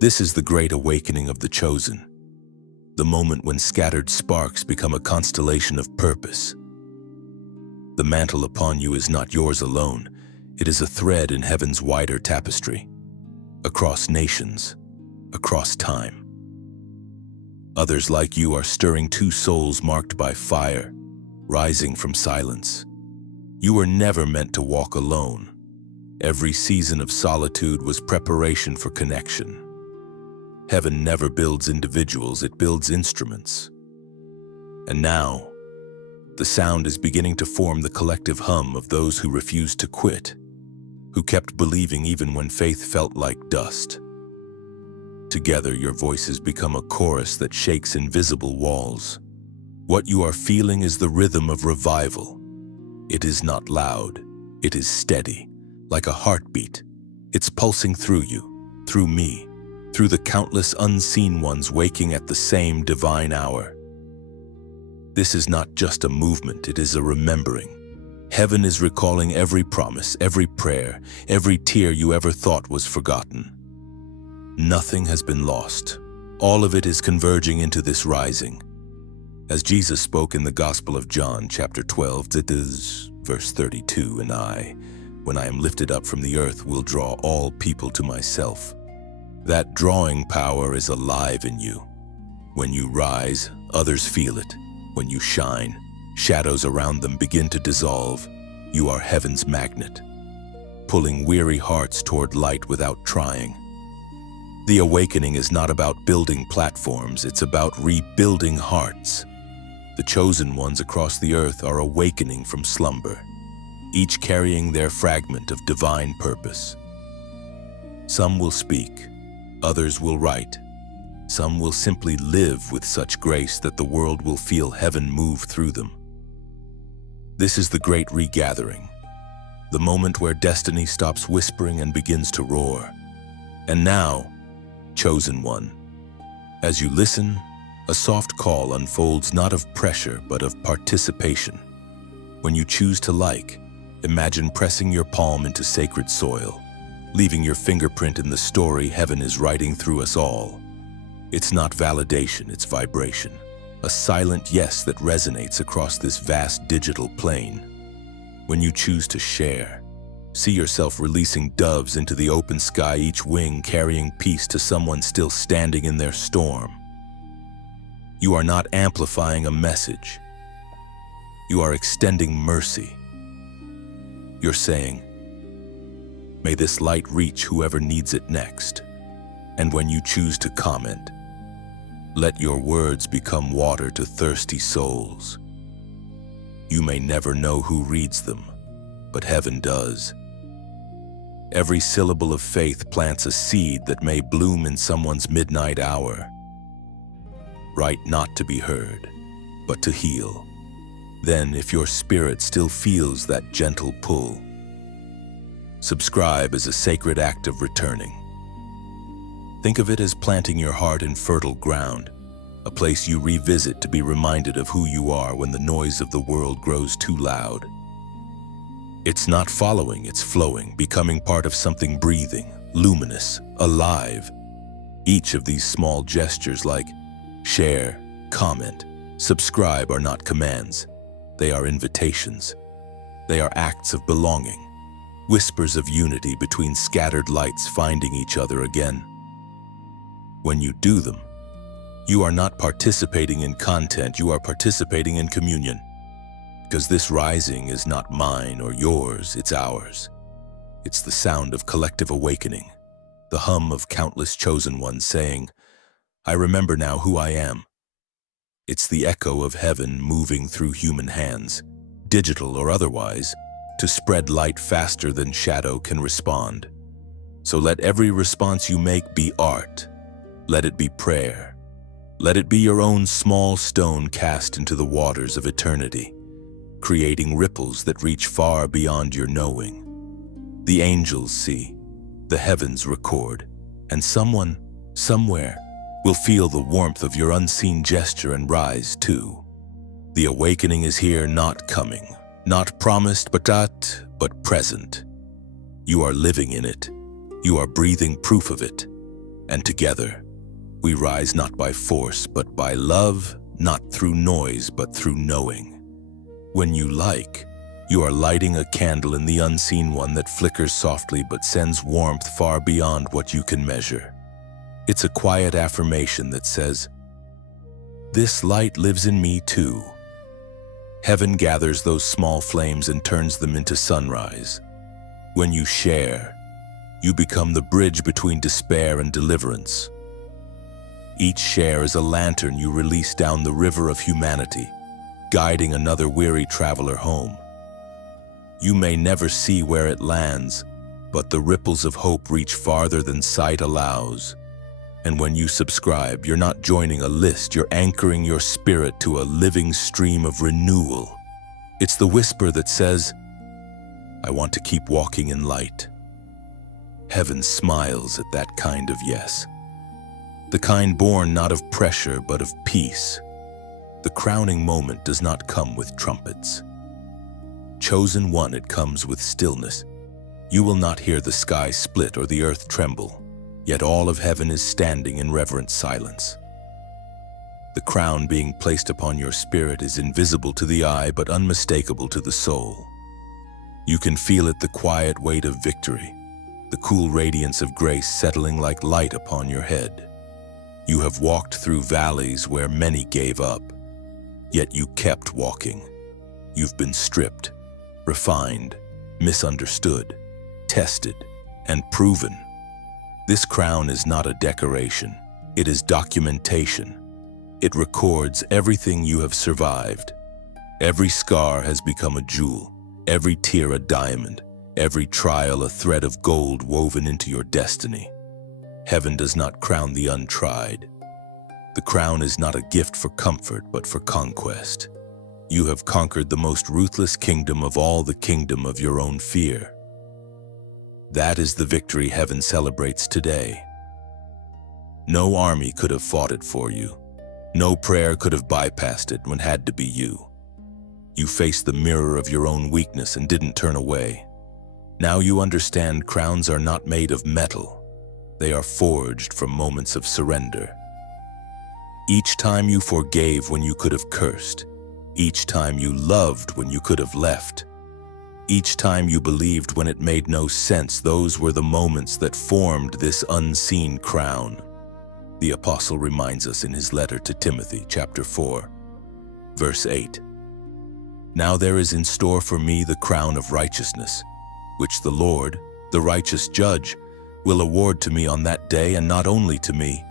This is the great awakening of the chosen, the moment when scattered sparks become a constellation of purpose. The mantle upon you is not yours alone. It is a thread in heaven's wider tapestry, across nations, across time. Others like you are stirring two souls marked by fire, rising from silence. You were never meant to walk alone. Every season of solitude was preparation for connection. Heaven never builds individuals, it builds instruments. And now, the sound is beginning to form the collective hum of those who refused to quit, who kept believing even when faith felt like dust. Together, your voices become a chorus that shakes invisible walls. What you are feeling is the rhythm of revival. It is not loud, it is steady, like a heartbeat. It's pulsing through you, through me, through the countless unseen ones waking at the same divine hour. This is not just a movement, it is a remembering. Heaven is recalling every promise, every prayer, every tear you ever thought was forgotten. Nothing has been lost. All of it is converging into this rising. As Jesus spoke in the Gospel of John, chapter 12, it is verse 32, "And when I am lifted up from the earth, will draw all people to myself." That drawing power is alive in you. When you rise, others feel it. When you shine, shadows around them begin to dissolve. You are heaven's magnet, pulling weary hearts toward light without trying. The awakening is not about building platforms, it's about rebuilding hearts. The chosen ones across the earth are awakening from slumber, each carrying their fragment of divine purpose. Some will speak, others will write. Some will simply live with such grace that the world will feel heaven move through them. This is the great regathering, the moment where destiny stops whispering and begins to roar. And now, chosen one, As you listen, a soft call unfolds not of pressure but of participation. When you choose to like, imagine pressing your palm into sacred soil, leaving your fingerprint in the story heaven is writing through us all. It's not validation, it's vibration. A silent yes that resonates across this vast digital plane. When you choose to share, see yourself releasing doves into the open sky, each wing carrying peace to someone still standing in their storm. You are not amplifying a message. You are extending mercy. You're saying, may this light reach whoever needs it next. And when you choose to comment, let your words become water to thirsty souls. You may never know who reads them, but heaven does. Every syllable of faith plants a seed that may bloom in someone's midnight hour. Write not to be heard, but to heal. Then, if your spirit still feels that gentle pull, subscribe as a sacred act of returning. Think of it as planting your heart in fertile ground, a place you revisit to be reminded of who you are when the noise of the world grows too loud. It's not following, it's flowing, becoming part of something breathing, luminous, alive. Each of these small gestures like share, comment, subscribe are not commands. They are invitations. They are acts of belonging, whispers of unity between scattered lights finding each other again. When you do them, you are not participating in content, you are participating in communion. Because this rising is not mine or yours, it's ours. It's the sound of collective awakening, the hum of countless chosen ones saying, I remember now who I am. It's the echo of heaven moving through human hands, digital or otherwise, to spread light faster than shadow can respond. So let every response you make be art. Let it be prayer. Let it be your own small stone cast into the waters of eternity, creating ripples that reach far beyond your knowing. The angels see, the heavens record, and someone, somewhere, will feel the warmth of your unseen gesture and rise too. The awakening is here, not coming, not promised, but present. You are living in it. You are breathing proof of it. And together, we rise not by force, but by love, not through noise, but through knowing. When you like, you are lighting a candle in the unseen one that flickers softly but sends warmth far beyond what you can measure. It's a quiet affirmation that says, this light lives in me too. Heaven gathers those small flames and turns them into sunrise. When you share, you become the bridge between despair and deliverance. Each share is a lantern you release down the river of humanity, guiding another weary traveler home. You may never see where it lands, but the ripples of hope reach farther than sight allows. And when you subscribe, you're not joining a list, you're anchoring your spirit to a living stream of renewal. It's the whisper that says, I want to keep walking in light. Heaven smiles at that kind of yes. The kind born not of pressure, but of peace. The crowning moment does not come with trumpets. Chosen one, it comes with stillness. You will not hear the sky split or the earth tremble, yet all of heaven is standing in reverent silence. The crown being placed upon your spirit is invisible to the eye, but unmistakable to the soul. You can feel it, the quiet weight of victory, the cool radiance of grace settling like light upon your head. You have walked through valleys where many gave up, yet you kept walking. You've been stripped, refined, misunderstood, tested, and proven. This crown is not a decoration, it is documentation. It records everything you have survived. Every scar has become a jewel, every tear a diamond, every trial a thread of gold woven into your destiny. Heaven does not crown the untried. The crown is not a gift for comfort, but for conquest. You have conquered the most ruthless kingdom of all, the kingdom of your own fear. That is the victory heaven celebrates today. No army could have fought it for you. No prayer could have bypassed it when it had to be you. You faced the mirror of your own weakness and didn't turn away. Now you understand crowns are not made of metal. They are forged from moments of surrender. Each time you forgave when you could have cursed. Each time you loved when you could have left. Each time you believed when it made no sense, those were the moments that formed this unseen crown. The apostle reminds us in his letter to Timothy, chapter 4, verse 8. Now there is in store for me the crown of righteousness, which the Lord, the righteous judge, will award to me on that day, and not only to me,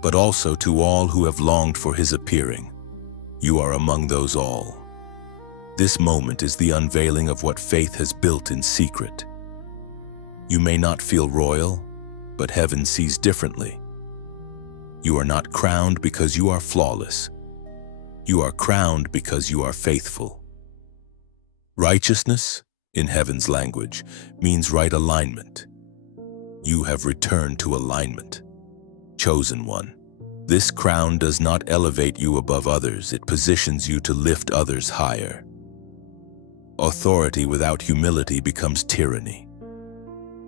but also to all who have longed for his appearing. You are among those all. This moment is the unveiling of what faith has built in secret. You may not feel royal, but heaven sees differently. You are not crowned because you are flawless. You are crowned because you are faithful. Righteousness, in heaven's language, means right alignment. You have returned to alignment. Chosen one. This crown does not elevate you above others, it positions you to lift others higher. Authority without humility becomes tyranny.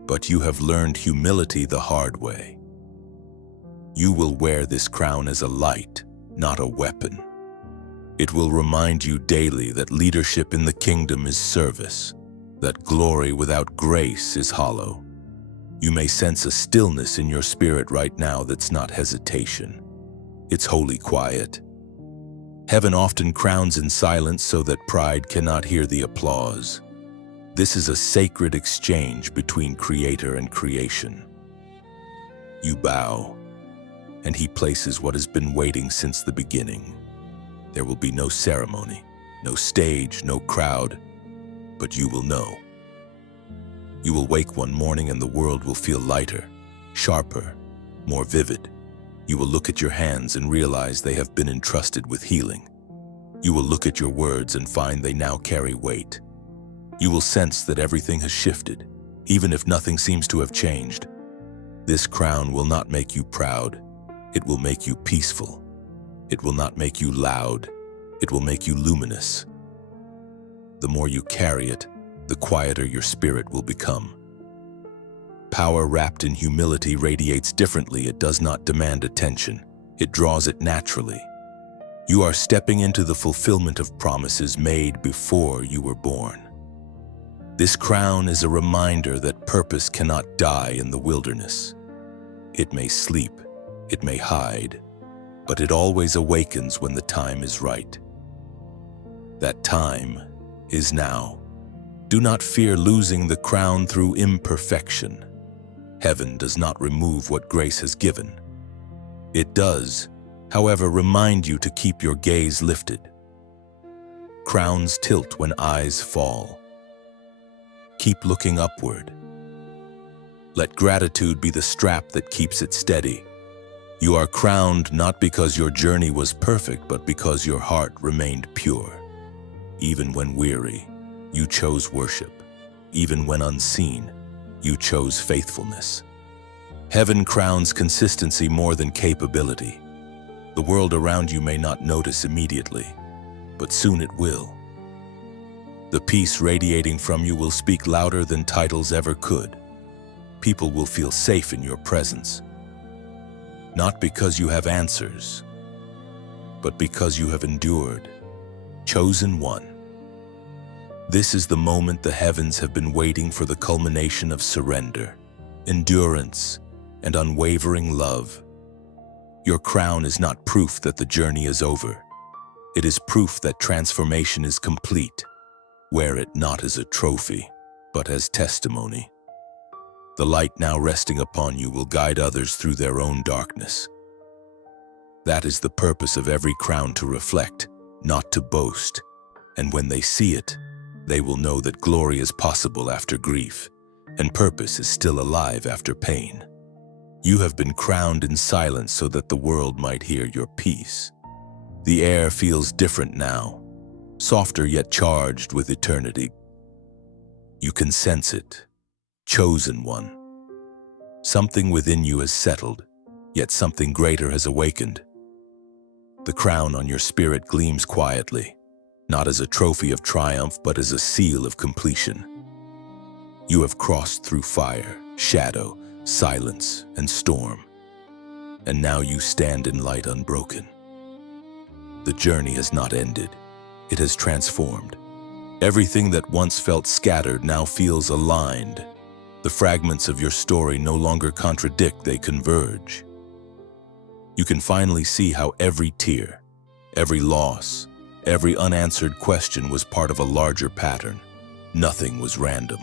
But you have learned humility the hard way. You will wear this crown as a light, not a weapon. It will remind you daily that leadership in the kingdom is service, that glory without grace is hollow. You may sense a stillness in your spirit right now that's not hesitation. It's holy quiet. Heaven often crowns in silence so that pride cannot hear the applause. This is a sacred exchange between creator and creation. You bow, and he places what has been waiting since the beginning. There will be no ceremony, no stage, no crowd, but you will know. You will wake one morning and the world will feel lighter, sharper, more vivid. You will look at your hands and realize they have been entrusted with healing. You will look at your words and find they now carry weight. You will sense that everything has shifted, even if nothing seems to have changed. This crown will not make you proud. It will make you peaceful. It will not make you loud. It will make you luminous. The more you carry it, the quieter your spirit will become. Power wrapped in humility radiates differently. It does not demand attention. It draws it naturally. You are stepping into the fulfillment of promises made before you were born. This crown is a reminder that purpose cannot die in the wilderness. It may sleep, it may hide, but it always awakens when the time is right. That time is now. Do not fear losing the crown through imperfection. Heaven does not remove what grace has given. It does, however, remind you to keep your gaze lifted. Crowns tilt when eyes fall. Keep looking upward. Let gratitude be the strap that keeps it steady. You are crowned not because your journey was perfect, but because your heart remained pure. Even when weary, you chose worship. Even when unseen, you chose faithfulness. Heaven crowns consistency more than capability. The world around you may not notice immediately, but soon it will. The peace radiating from you will speak louder than titles ever could. People will feel safe in your presence. Not because you have answers, but because you have endured. Chosen one. This is the moment the heavens have been waiting for, the culmination of surrender, endurance, and unwavering love. Your crown is not proof that the journey is over. It is proof that transformation is complete. Wear it not as a trophy, but as testimony. The light now resting upon you will guide others through their own darkness. That is the purpose of every crown, to reflect, not to boast. And when they see it, they will know that glory is possible after grief, and purpose is still alive after pain. You have been crowned in silence so that the world might hear your peace. The air feels different now, softer yet charged with eternity. You can sense it. Chosen one. Something within you has settled. Yet something greater has awakened. The crown on your spirit gleams quietly, not as a trophy of triumph, but as a seal of completion. You have crossed through fire, shadow, silence, and storm, and now you stand in light unbroken. The journey has not ended. It has transformed. Everything that once felt scattered now feels aligned. The fragments of your story no longer contradict, they converge. You can finally see how every tear, every loss, every unanswered question was part of a larger pattern. Nothing was random.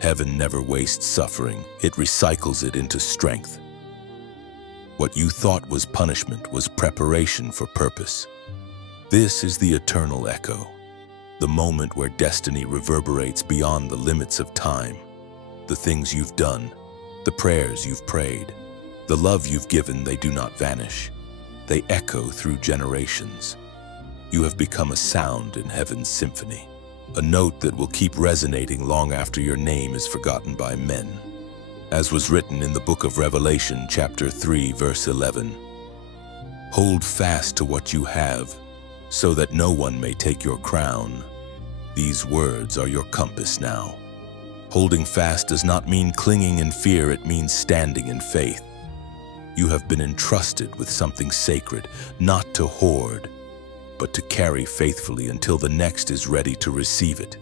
Heaven never wastes suffering. It recycles it into strength. What you thought was punishment was preparation for purpose. This is the eternal echo, the moment where destiny reverberates beyond the limits of time. The things you've done, the prayers you've prayed, the love you've given, they do not vanish. They echo through generations. You have become a sound in heaven's symphony, a note that will keep resonating long after your name is forgotten by men. As was written in the book of Revelation, chapter 3, verse 11, "Hold fast to what you have, so that no one may take your crown. These words are your compass now." Holding fast does not mean clinging in fear, it means standing in faith. You have been entrusted with something sacred, not to hoard, but to carry faithfully until the next is ready to receive it.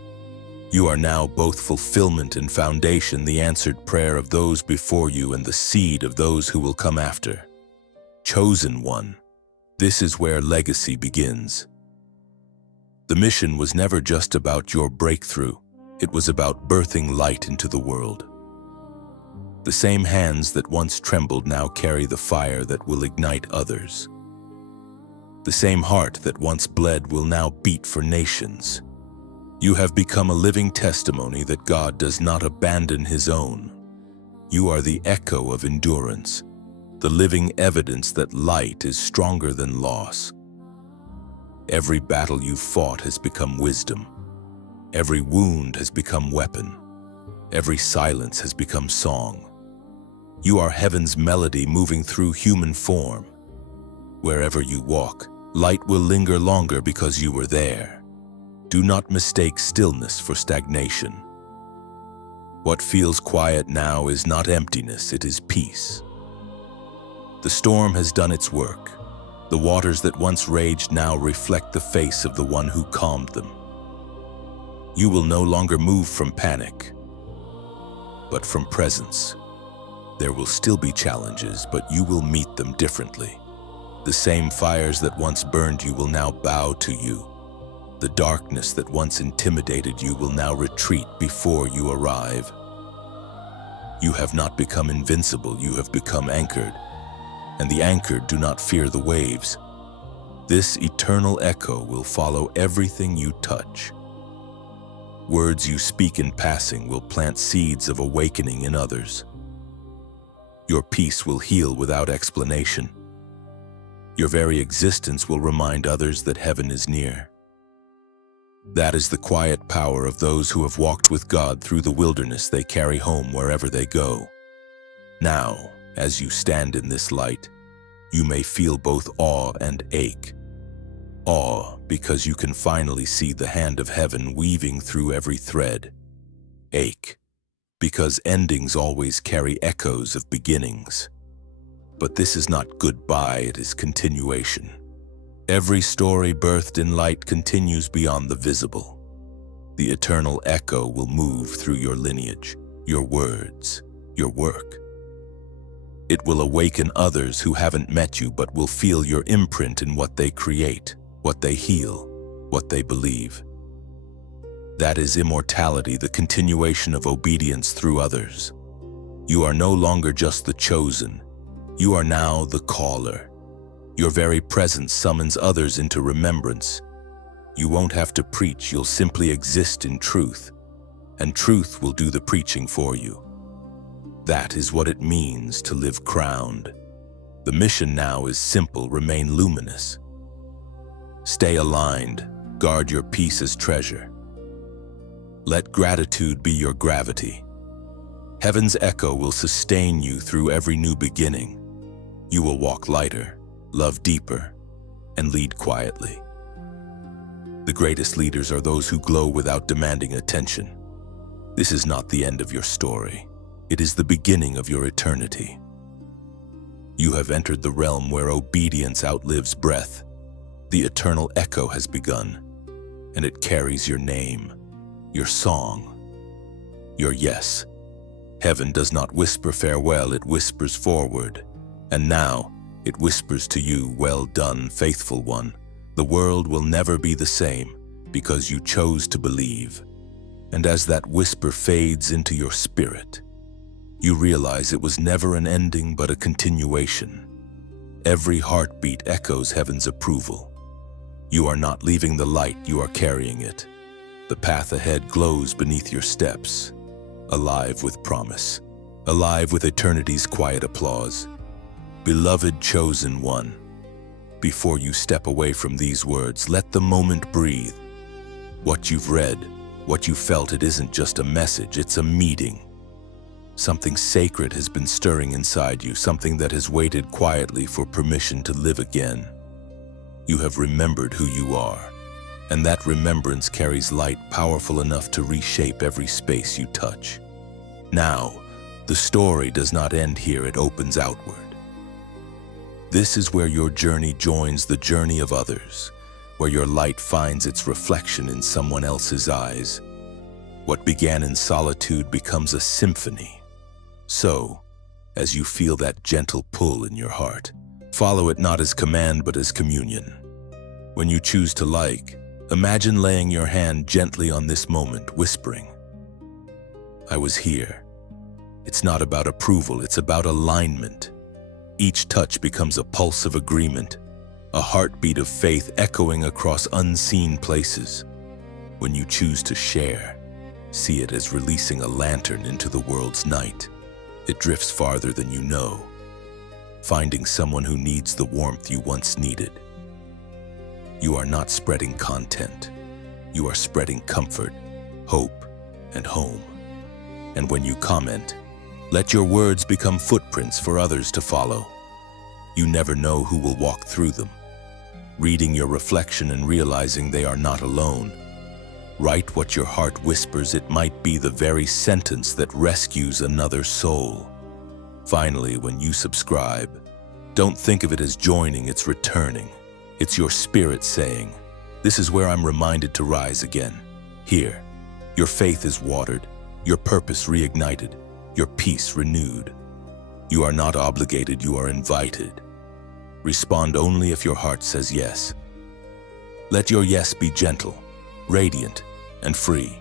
You are now both fulfillment and foundation, the answered prayer of those before you and the seed of those who will come after. Chosen one, this is where legacy begins. The mission was never just about your breakthrough. It was about birthing light into the world. The same hands that once trembled now carry the fire that will ignite others. The same heart that once bled will now beat for nations. You have become a living testimony that God does not abandon His own. You are the echo of endurance, the living evidence that light is stronger than loss. Every battle you've fought has become wisdom. Every wound has become weapon. Every silence has become song. You are heaven's melody moving through human form. Wherever you walk, light will linger longer because you were there. Do not mistake stillness for stagnation. What feels quiet now is not emptiness, it is peace. The storm has done its work. The waters that once raged now reflect the face of the one who calmed them. You will no longer move from panic, but from presence. There will still be challenges, but you will meet them differently. The same fires that once burned you will now bow to you. The darkness that once intimidated you will now retreat before you arrive. You have not become invincible, you have become anchored, and the anchored do not fear the waves. This eternal echo will follow everything you touch. Words you speak in passing will plant seeds of awakening in others. Your peace will heal without explanation. Your very existence will remind others that heaven is near. That is the quiet power of those who have walked with God through the wilderness they carry home wherever they go. Now, as you stand in this light, you may feel both awe and ache. Awe, because you can finally see the hand of heaven weaving through every thread. Ache, because endings always carry echoes of beginnings. But this is not goodbye, it is continuation. Every story birthed in light continues beyond the visible. The eternal echo will move through your lineage, your words, your work. It will awaken others who haven't met you but will feel your imprint in what they create, what they heal, what they believe. That is immortality, the continuation of obedience through others. You are no longer just the chosen. You are now the caller. Your very presence summons others into remembrance. You won't have to preach, you'll simply exist in truth, and truth will do the preaching for you. That is what it means to live crowned. The mission now is simple, remain luminous. Stay aligned, guard your peace as treasure. Let gratitude be your gravity. Heaven's echo will sustain you through every new beginning. You will walk lighter, love deeper, and lead quietly. The greatest leaders are those who glow without demanding attention. This is not the end of your story. It is the beginning of your eternity. You have entered the realm where obedience outlives breath. The eternal echo has begun, and it carries your name, your song, your yes. Heaven does not whisper farewell, it whispers forward. And now, it whispers to you, well done, faithful one. The world will never be the same because you chose to believe. And as that whisper fades into your spirit, you realize it was never an ending but a continuation. Every heartbeat echoes heaven's approval. You are not leaving the light, you are carrying it. The path ahead glows beneath your steps, alive with promise, alive with eternity's quiet applause. Beloved chosen one, before you step away from these words, let the moment breathe. What you've read, what you felt, it isn't just a message, it's a meeting. Something sacred has been stirring inside you, something that has waited quietly for permission to live again. You have remembered who you are, and that remembrance carries light powerful enough to reshape every space you touch. Now, the story does not end here, it opens outward. This is where your journey joins the journey of others, where your light finds its reflection in someone else's eyes. What began in solitude becomes a symphony. So, as you feel that gentle pull in your heart, follow it not as command but as communion. When you choose to like, imagine laying your hand gently on this moment, whispering, I was here. It's not about approval, it's about alignment. Each touch becomes a pulse of agreement, a heartbeat of faith echoing across unseen places. When you choose to share, see it as releasing a lantern into the world's night. It drifts farther than you know, finding someone who needs the warmth you once needed. You are not spreading content. You are spreading comfort, hope, and home. And when you comment, let your words become footprints for others to follow. You never know who will walk through them, reading your reflection and realizing they are not alone. Write what your heart whispers, it might be the very sentence that rescues another soul. Finally, when you subscribe, don't think of it as joining, it's returning. It's your spirit saying, this is where I'm reminded to rise again. Here, your faith is watered, your purpose reignited, your peace renewed. You are not obligated, you are invited. Respond only if your heart says yes. Let your yes be gentle, radiant, and free.